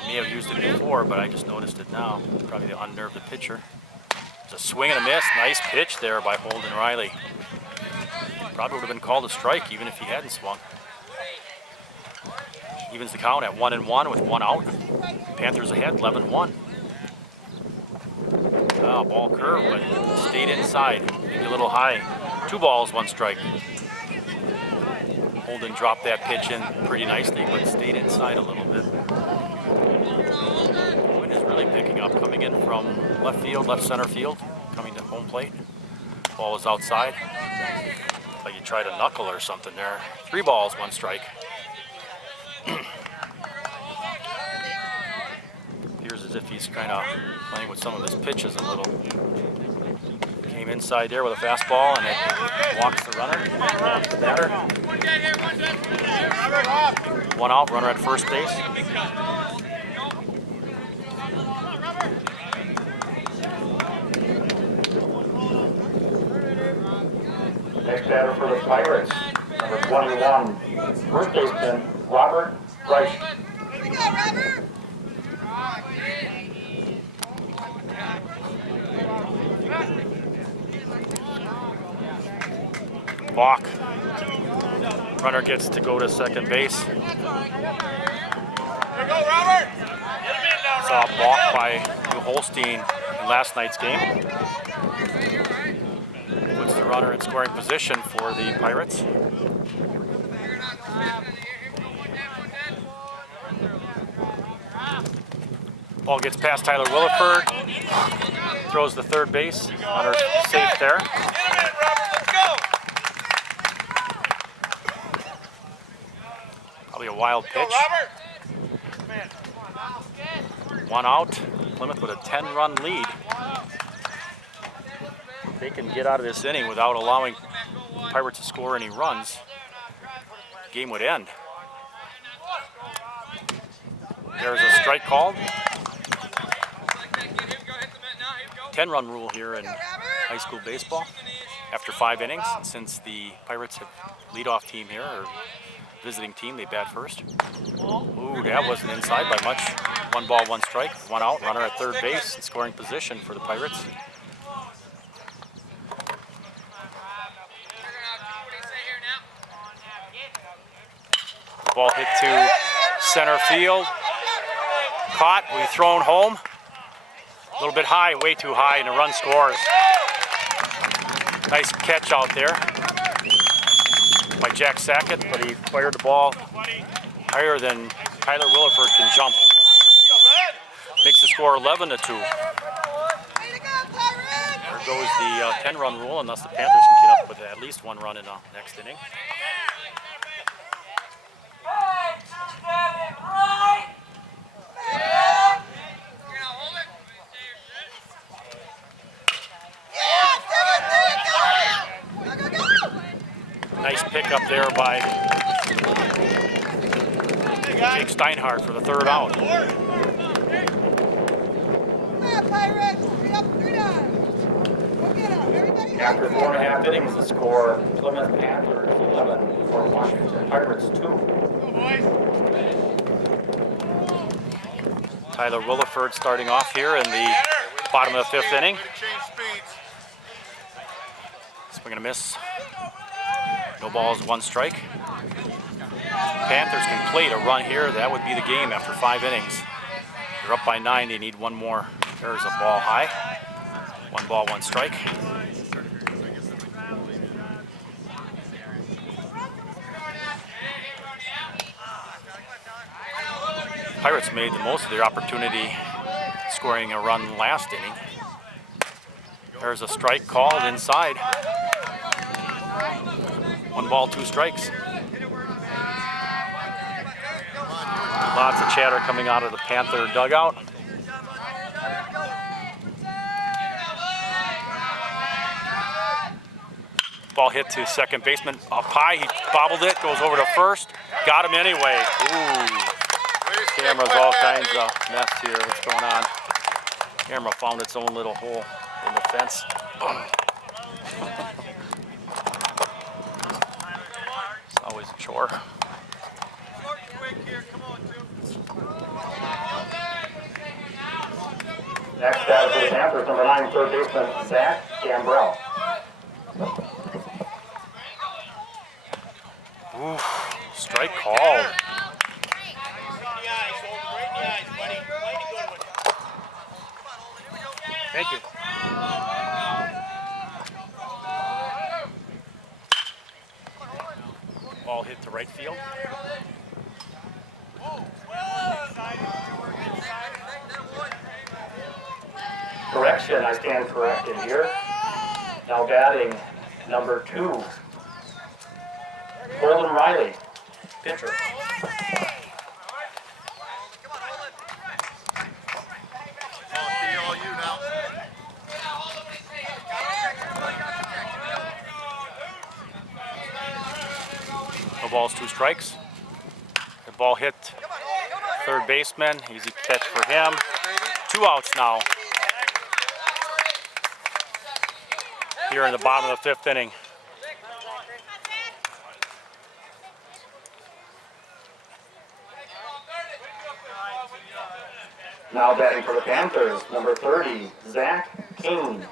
May have used it before, but I just noticed it now. Probably to unnerve the pitcher. It's a swing and a miss. Nice pitch there by Holden Riley. Probably would have been called a strike even if he hadn't swung. Evens the count at 1-1 with 1 out. Panthers ahead, 11-1. Oh, ball curved, but stayed inside. Maybe a little high. 2 balls, 1 strike. Holden dropped that pitch in pretty nicely, but stayed inside a little bit. The wind is really picking up, coming in from left field, left center field, coming to home plate. Ball is outside. Like you tried a knuckle or something there. 3 balls, 1 strike. Appears as if he's kind of playing with some of his pitches a little. Came inside there with a fastball and it walks the runner. Walks the batter. 1 out, runner at first base. Next batter for the Pirates, number 21, first baseman Robert Reich. Here we go, Robert. Balk. Runner gets to go to second base. Saw a balk by New Holstein in last night's game. Puts the runner in scoring position for the Pirates. Ball gets past Tyler Williford. Throws the third base. Runner safe there. Probably a wild pitch. 1 out. Plymouth with a 10-run lead. If they can get out of this inning without allowing Pirates to score any runs, the game would end. There's a strike called. 10-run rule here in high school baseball after 5 innings. Since the Pirates have leadoff team here, or visiting team, they bat first. Ooh, that wasn't inside by much. 1 ball, 1 strike, 1 out. Runner at third base in scoring position for the Pirates. The ball hit to center field. Caught, we thrown home. A little bit high, way too high, and a run scores. Nice catch out there by Jack Sackett, but he fired the ball higher than Tyler Williford can jump. Makes the score 11-2. There goes the 10-run rule, unless the Panthers can get up with at least 1 run in the next inning. Nice pickup there by Jake Steinhardt for the 3rd out. After 4.5 innings, the score, Plymouth Panthers 11 for Washington Pirates 2. Tyler Williford starting off here in the bottom of the 5th inning. Swing and a miss. No balls, 1 strike. Panthers can plate a run here. That would be the game after 5 innings. They're up by 9. They need 1 more. There's a ball high. 1 ball, 1 strike. Pirates made the most of their opportunity scoring a run last inning. There's a strike called inside. 1 ball, 2 strikes. Lots of chatter coming out of the Panther dugout. Ball hit to second baseman. Up high, he bobbled it, goes over to first. Got him anyway. Ooh. Camera's all kinds of mess here. What's going on? Camera found its own little hole in the fence. It's always a chore. Next batter for the Panthers, number 9, third baseman Zach Gambrell. Oof, strike called. Thank you. Ball hit to right field. Correction, I stand corrected here. Now batting, number 2, Colin Riley, pitcher. All you now. No balls, 2 strikes. The ball hit third baseman. Easy catch for him. 2 outs now. Here in the bottom of the 5th inning. Now batting for the Panthers, number 30, Zach Kane.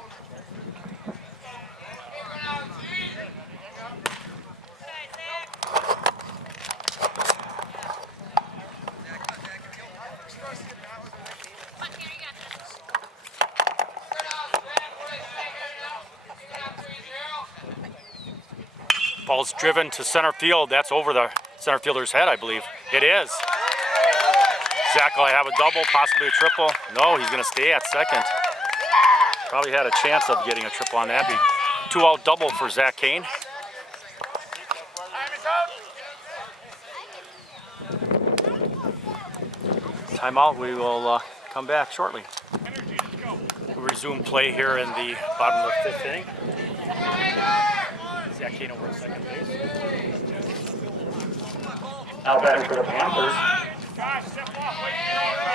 Ball's driven to center field. That's over the center fielder's head, I believe. It is. Zach will have a double, possibly a triple. No, he's going to stay at second. Probably had a chance of getting a triple on that. Be 2-out double for Zach Kane. Timeout. We will come back shortly. We'll resume play here in the bottom of the 5th inning. Zach Kane over at second base. Now batting for the Panthers,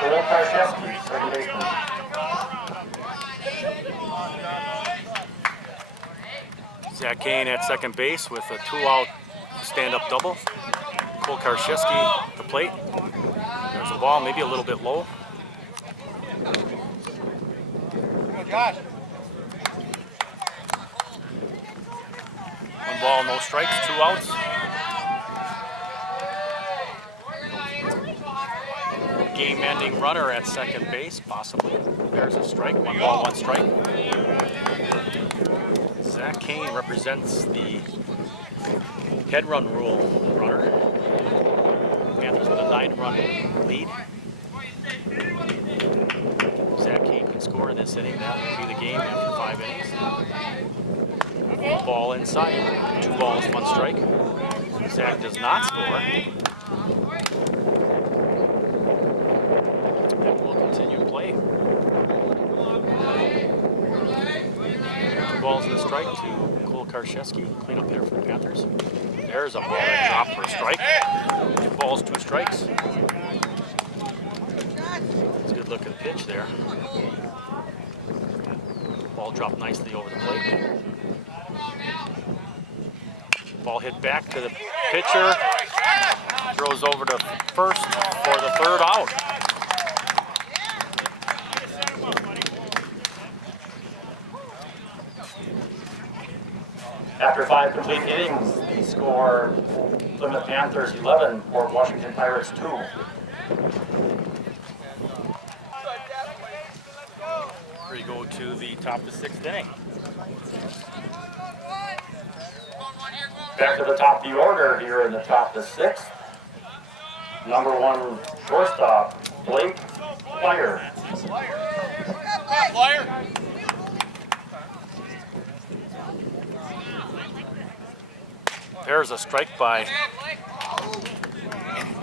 Joel Karszewski, second baseman. Zach Kane at second base with a 2-out stand-up double. Cole Karszewski at the plate. There's a ball, maybe a little bit low. Josh. 1 ball, no strikes, 2 outs. Game-ending runner at second base, possibly. There's a strike, 1 ball, 1 strike. Zach Kane represents the head run rule runner. Panthers with a 9-run lead. Zach Kane can score in this inning. That will be the game after 5 innings. Ball inside. 2 balls, 1 strike. Zach does not score. And we'll continue play. 2 balls and a strike to Cole Karszewski. Clean up there for the Panthers. There's a ball that dropped for a strike. 2 balls, 2 strikes. It's a good looking pitch there. Ball dropped nicely over the plate. Ball hit back to the pitcher. Throws over to first for the 3rd out. After 5 complete innings, the score, Plymouth Panthers 11, Port Washington Pirates 2. We go to the top of the 6th inning. Back to the top of the order here in the top of the 6th. Number 1 shortstop, Blake Flyer. There's a strike by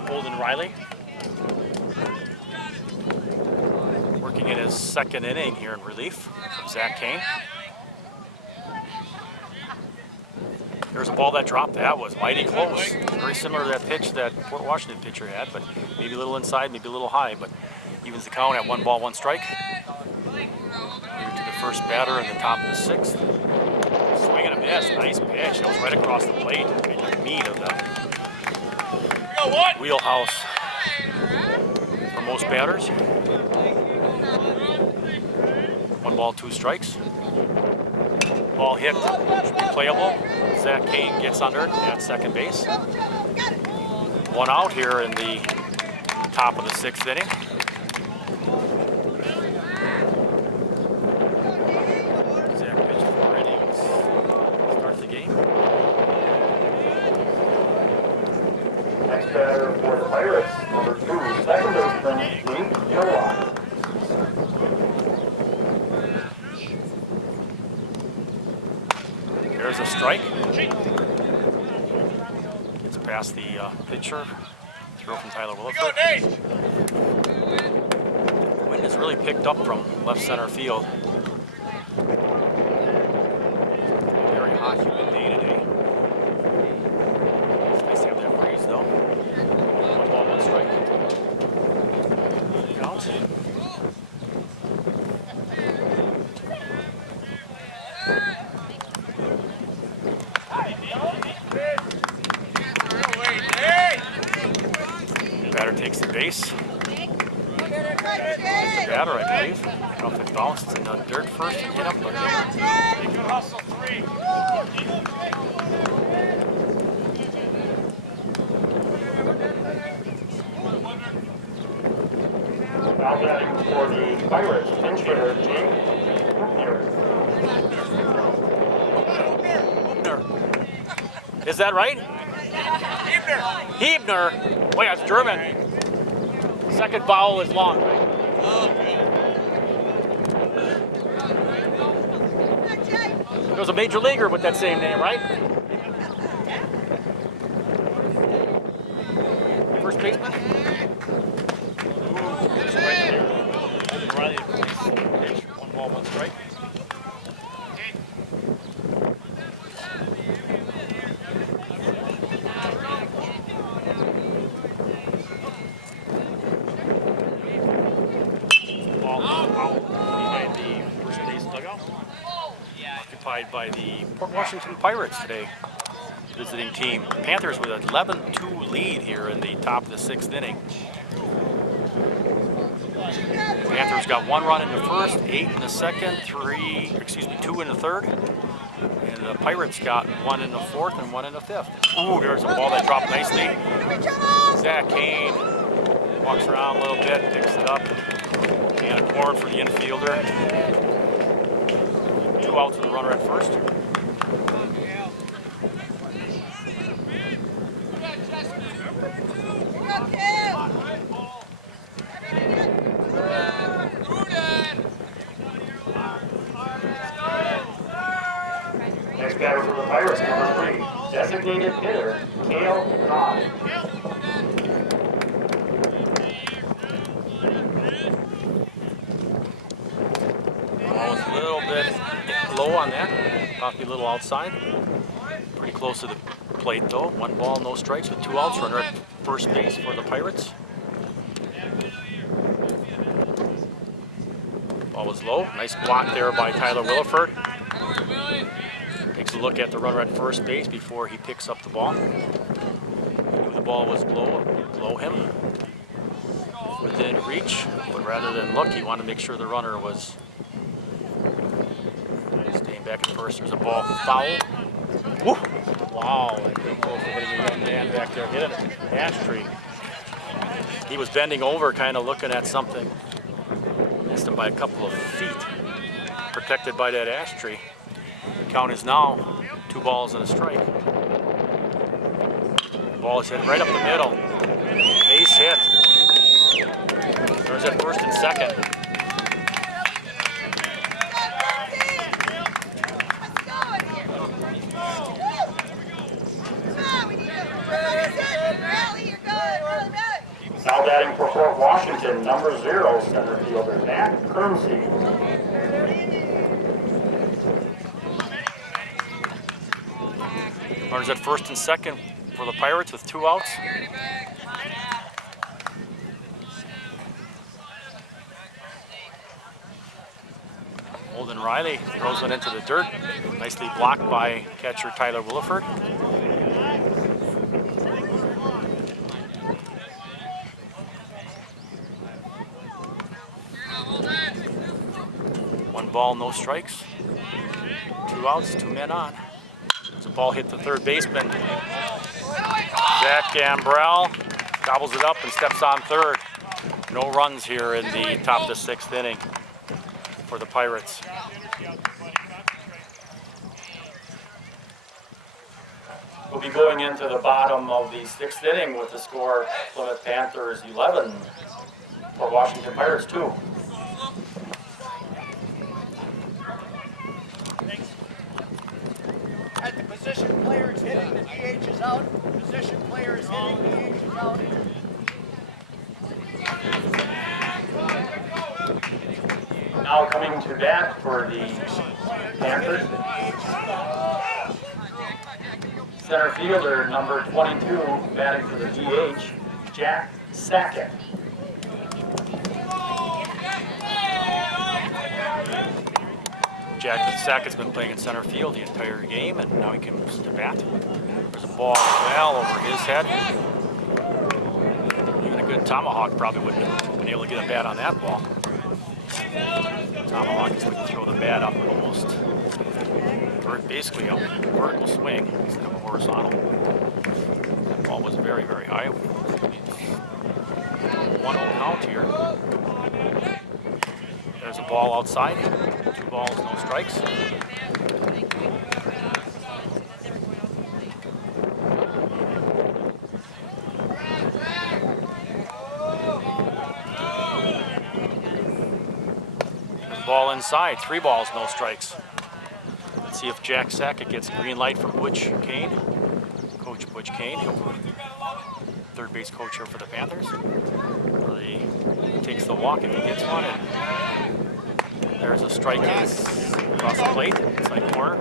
Colin Riley. Working in his 2nd inning here in relief from Zach Kane. There's a ball that dropped. That was mighty close. Very similar to that pitch that Port Washington pitcher had, but maybe a little inside, maybe a little high, but evens the count at 1 ball, 1 strike. Here to the first batter in the top of the 6th. Swing and a miss. Nice pitch. That was right across the plate. The meat of the wheelhouse for most batters. ball, 2 strikes. Ball hit, should be playable. Zach Kane gets under it at second base. 1 out here in the top of the 6th inning. Zach pitched 4 innings. Start the game. Next batter for the Pirates, number 2, second baseman, Luke Sherlock. There's a strike. Gets past the pitcher. Throw from Tyler Williford. The wind has really picked up from left center field. Very hot, humid day today. It's nice to have that breeze though. 1 ball, 1 strike. Count. Batter takes the base. The batter, I believe. I don't know if it bounced in the dirt first and hit up. But Now batting for the Pirates, pinch hitter, Jake Hupner. is that right? Hebner. Oh yeah, it's German. Second vowel is long, right? There was a major leaguer with that same name, right? First baseman? Ooh, strike there. Riley pitch. 1 ball, 1 strike. Occupied by the Port Washington Pirates today, visiting team. Panthers with an 11-2 lead here in the top of the 6th inning. Panthers got 1 run in the first, 8 in the second, 2 in the third. And the Pirates got 1 in the fourth and 1 in the 5th. Ooh, there's a ball that dropped nicely. Zach Kane walks around a little bit, picks it up. And a corn for the infielder. 2 outs with the runner at first. Next batter for the Pirates, number 3, designated hitter, Cale Cobb. Ball was a little bit low on that. Thought to be a little outside. Pretty close to the plate though. 1 ball, no strikes with 2 outs. Runner at first base for the Pirates. Ball was low. Nice block there by Tyler Williford. Takes a look at the runner at first base before he picks up the ball. He knew the ball was below him. Within reach, but rather than look, he wanted to make sure the runner was staying back at first. There's a ball foul. Woo! Wow, that big goal for hitting a young man back there. Hit an ash tree. He was bending over, kind of looking at something. Missed him by a couple of feet. Protected by that ash tree. The count is now 2 balls and a strike. The ball is hit right up the middle. Base hit. There's at first and second. Now batting for Fort Washington, number 0, center fielder, Matt Kermsey. Runners at first and second for the Pirates with 2 outs. Holden Riley throws one into the dirt. Nicely blocked by catcher Tyler Williford. ball, no strikes. 2 outs, 2 men on. There's a ball hit the third baseman. Zach Gambrell gobbles it up and steps on third. No runs here in the top of the 6th inning for the Pirates. We'll be going into the bottom of the 6th inning with the score Plymouth Panthers 11 for Washington Pirates 2. At the position player is hitting, the DH is out. Position player is hitting, DH is out. Now coming to bat for the Panthers, center fielder number 22, batting for the DH, Jack Sackett. Jack Sackett's been playing in center field the entire game, and now he comes to bat. There's a ball well over his head. Even a good tomahawk probably wouldn't have been able to get a bat on that ball. Tomahawk is going to throw the bat up almost, basically a vertical swing instead of a horizontal. That ball was very, very high. 1-0 count here. There's a ball outside. 2 balls, no strikes. Ball inside, 3 balls, no strikes. Let's see if Jack Sackett gets a green light from Butch Kane. Coach Butch Kane, third base coach here for the Panthers. Really takes the walk if he gets one. And there's a strike across the plate, inside corner.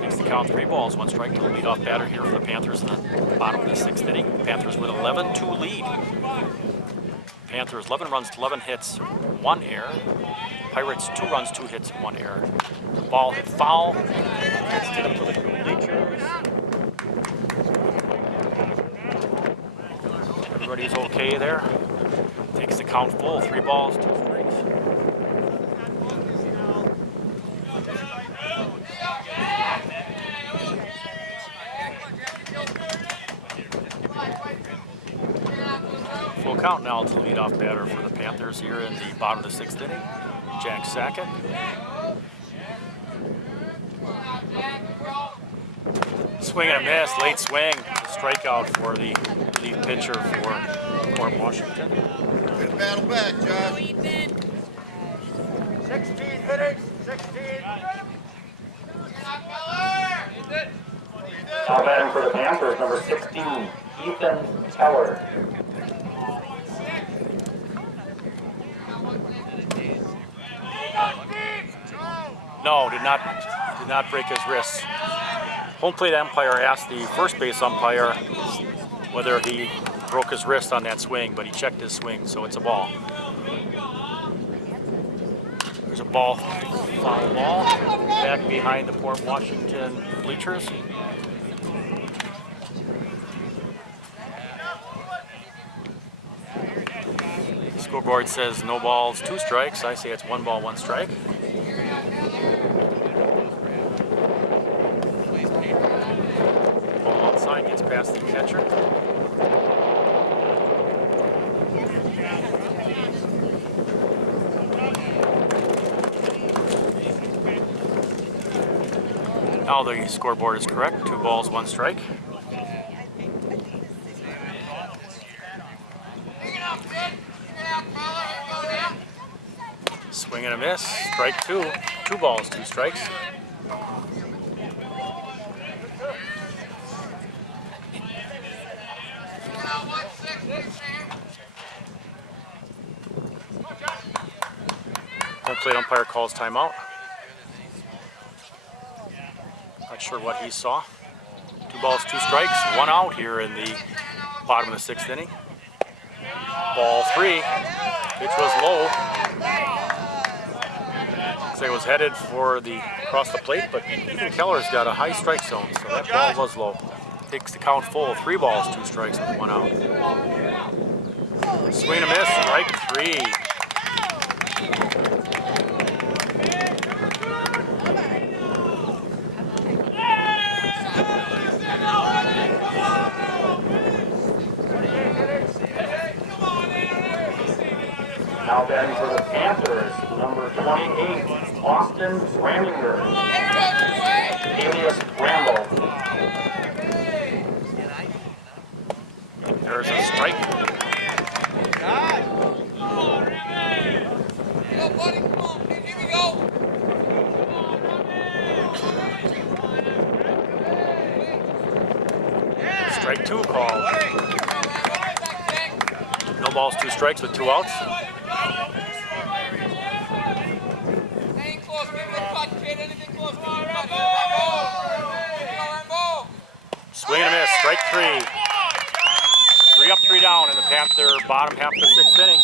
Makes the count 3 balls, 1 strike to the leadoff batter here for the Panthers in the bottom of the 6th inning. Panthers with 11-2 lead. Panthers 11 runs, 11 hits, 1 error. Pirates 2 runs, 2 hits, 1 error. The ball hit foul. Gets to the bleachers. Everybody's okay there. Takes the count full, 3 balls, 2 strikes. Full count now to the leadoff batter for the Panthers here in the bottom of the 6th inning. Jack Sackett. Swing and a miss, late swing. Strikeout for the lead pitcher for Port Washington. Good battle back, Josh. 16 hitters, 16. Now batting for the Panthers, number 16, Ethan Teller. No, did not break his wrist. Home plate umpire asked the first base umpire whether he broke his wrist on that swing, but he checked his swing, so it's a ball. There's a ball, foul ball, back behind the Port Washington bleachers. The scoreboard says no balls, 2 strikes. I say it's 1 ball, 1 strike. Ball outside, gets past the catcher. Now the scoreboard is correct. 2 balls, 1 strike. Swing and a miss. Strike 2. 2 balls, 2 strikes. Home plate umpire calls timeout. Not sure what he saw. 2 balls, 2 strikes, 1 out here in the bottom of the 6th inning. Ball 3. Pitch was low. It was headed for the across the plate, but even Keller's got a high strike zone, so that ball was low. Takes the count full, 3 balls, 2 strikes with 1 out. Swing and a miss, strike 3. 28, Austin Brandinger, alias Rambo. There's a strike. Strike two called. No balls, 2 strikes with 2 outs. Swing and a miss, strike 3. 3 up, 3 down in the Panther bottom half of the 6th inning.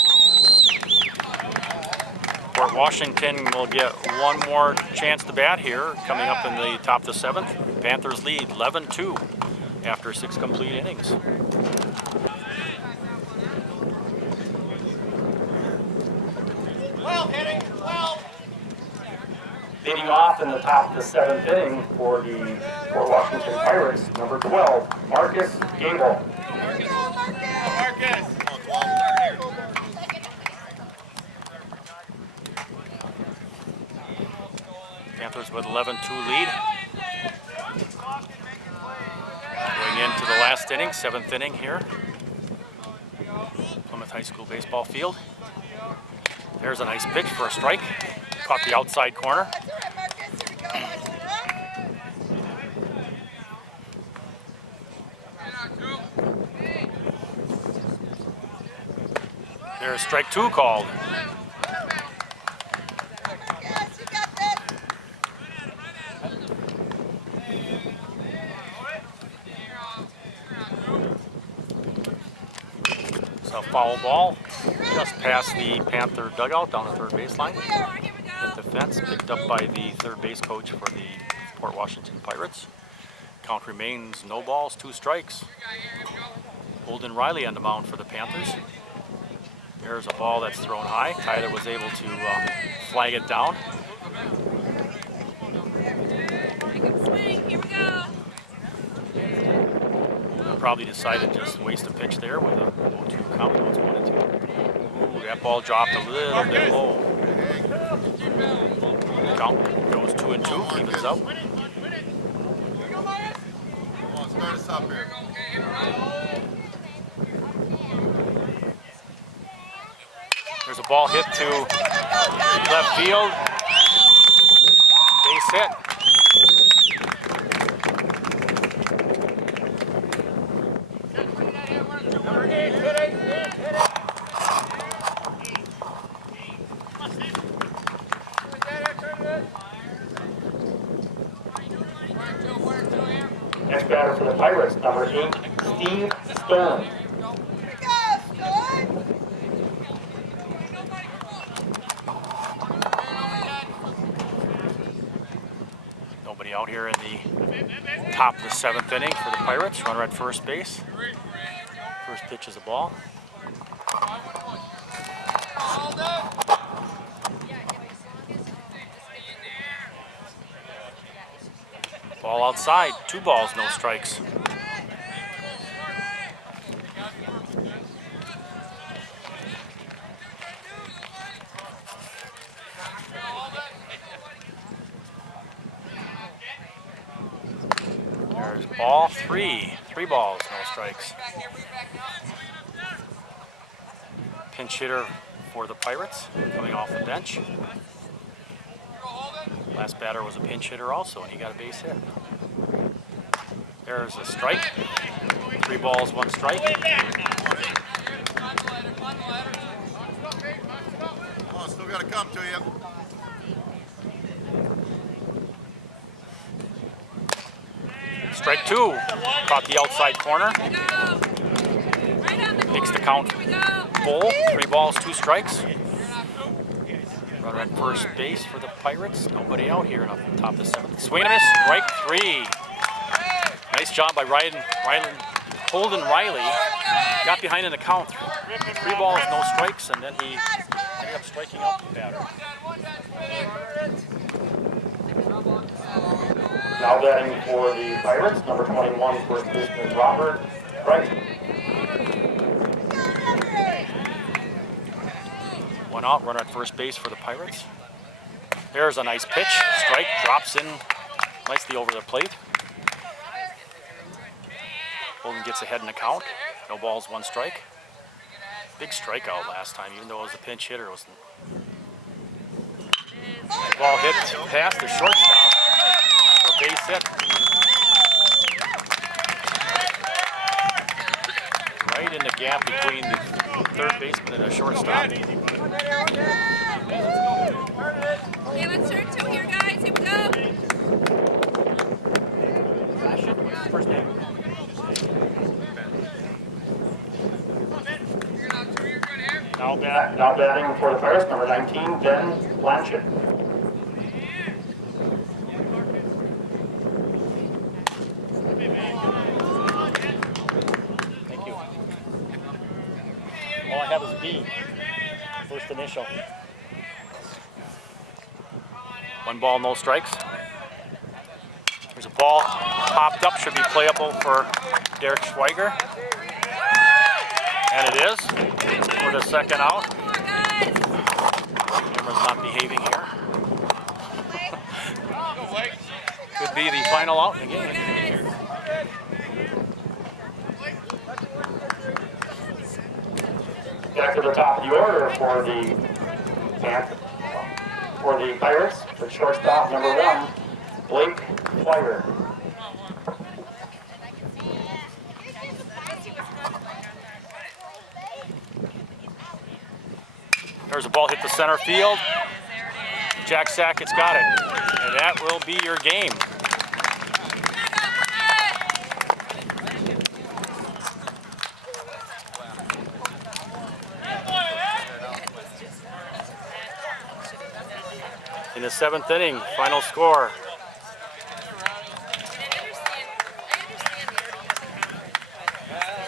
Port Washington will get one more chance to bat here coming up in the top of the 7th. Panthers lead 11-2 after 6 complete innings. Leading off in the top of the 7th inning for the Port Washington Pirates, number 12, Marcus Gable. Panthers with 11-2 lead. Going into the last inning, 7th inning here. Plymouth High School baseball field. There's a nice pitch for a strike. Caught the outside corner. There's strike 2 called. It's a foul ball just past the Panther dugout down the 3rd baseline. Hit the fence, picked up by the 3rd base coach for the Port Washington Pirates. Count remains no balls, 2 strikes. Holden Riley on the mound for the Panthers. There's a ball that's thrown high. Tyler was able to flag it down. Probably decided to just waste a pitch there with a 0-2 count. It's 1-2. Ooh, that ball dropped a little bit low. Count goes 2-2, evens up. Come on, start us up here. There's a ball hit to left field. Base hit. Next batter for the Pirates, number 8, Steve Stern. Nobody out here in the top of the 7th inning for the Pirates. Runner at first base. First pitch is a ball. Ball outside, 2 balls, no strikes. There's ball 3. 3 balls, no strikes. Pinch hitter for the Pirates, coming off the bench. Last batter was a pinch hitter also, and he got a base hit. There's a strike. 3 balls, 1 strike. Come on, still got to come to you. Strike 2. Caught the outside corner. Makes the count full. 3 balls, 2 strikes. Runner at first base for the Pirates. Nobody out here on the top of the 7th. Swing and a miss. Strike 3. Nice job by Holden Riley. Got behind in the count. 3 balls, no strikes, and then he ended up striking out the batter. Now batting for the Pirates, number 21, first baseman Robert Wright. 1 out, runner at first base for the Pirates. There's a nice pitch. Strike drops in nicely over the plate. Holden gets ahead in the count. No balls, 1 strike. Big strikeout last time, even though it was a pinch hitter. It was ball hit past the shortstop for base hit. Right in the gap between the third baseman and a shortstop. Okay, let's turn 2 here, guys. Here we go. First name. Now batting for the Pirates, number 19, Ben Blanchett. Thank you. All I have is B, first initial. 1 ball, no strikes. There's a ball popped up, should be playable for Derek Schweiger. And it is for the second out. Camera's not behaving here. Could be the final out in the game. Back to the top of the order for the Pirates, the shortstop, number 1, Blake Schweiger. There's a ball hit the center field. Jack Sackett's got it. And that will be your game. In the 7th inning, final score.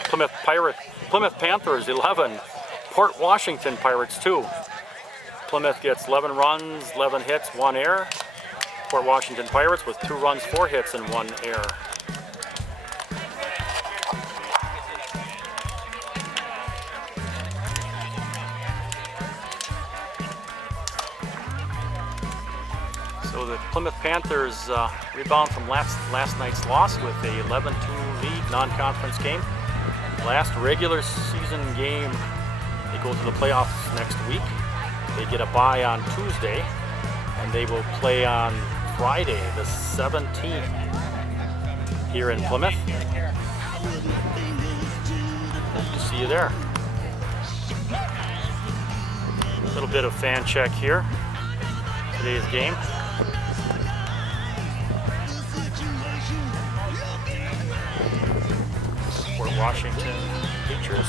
Plymouth Panthers 11, Port Washington Pirates 2. Plymouth gets 11 runs, 11 hits, 1 error. Port Washington Pirates with 2 runs, 4 hits, and 1 error. So the Plymouth Panthers rebound from last night's loss with a 11-2 lead non-conference game. Last regular season game, they go to the playoffs next week. They get a bye on Tuesday, and they will play on Friday, the 17th, here in Plymouth. Hope to see you there. A little bit of fan check here. Today's game. Port Washington features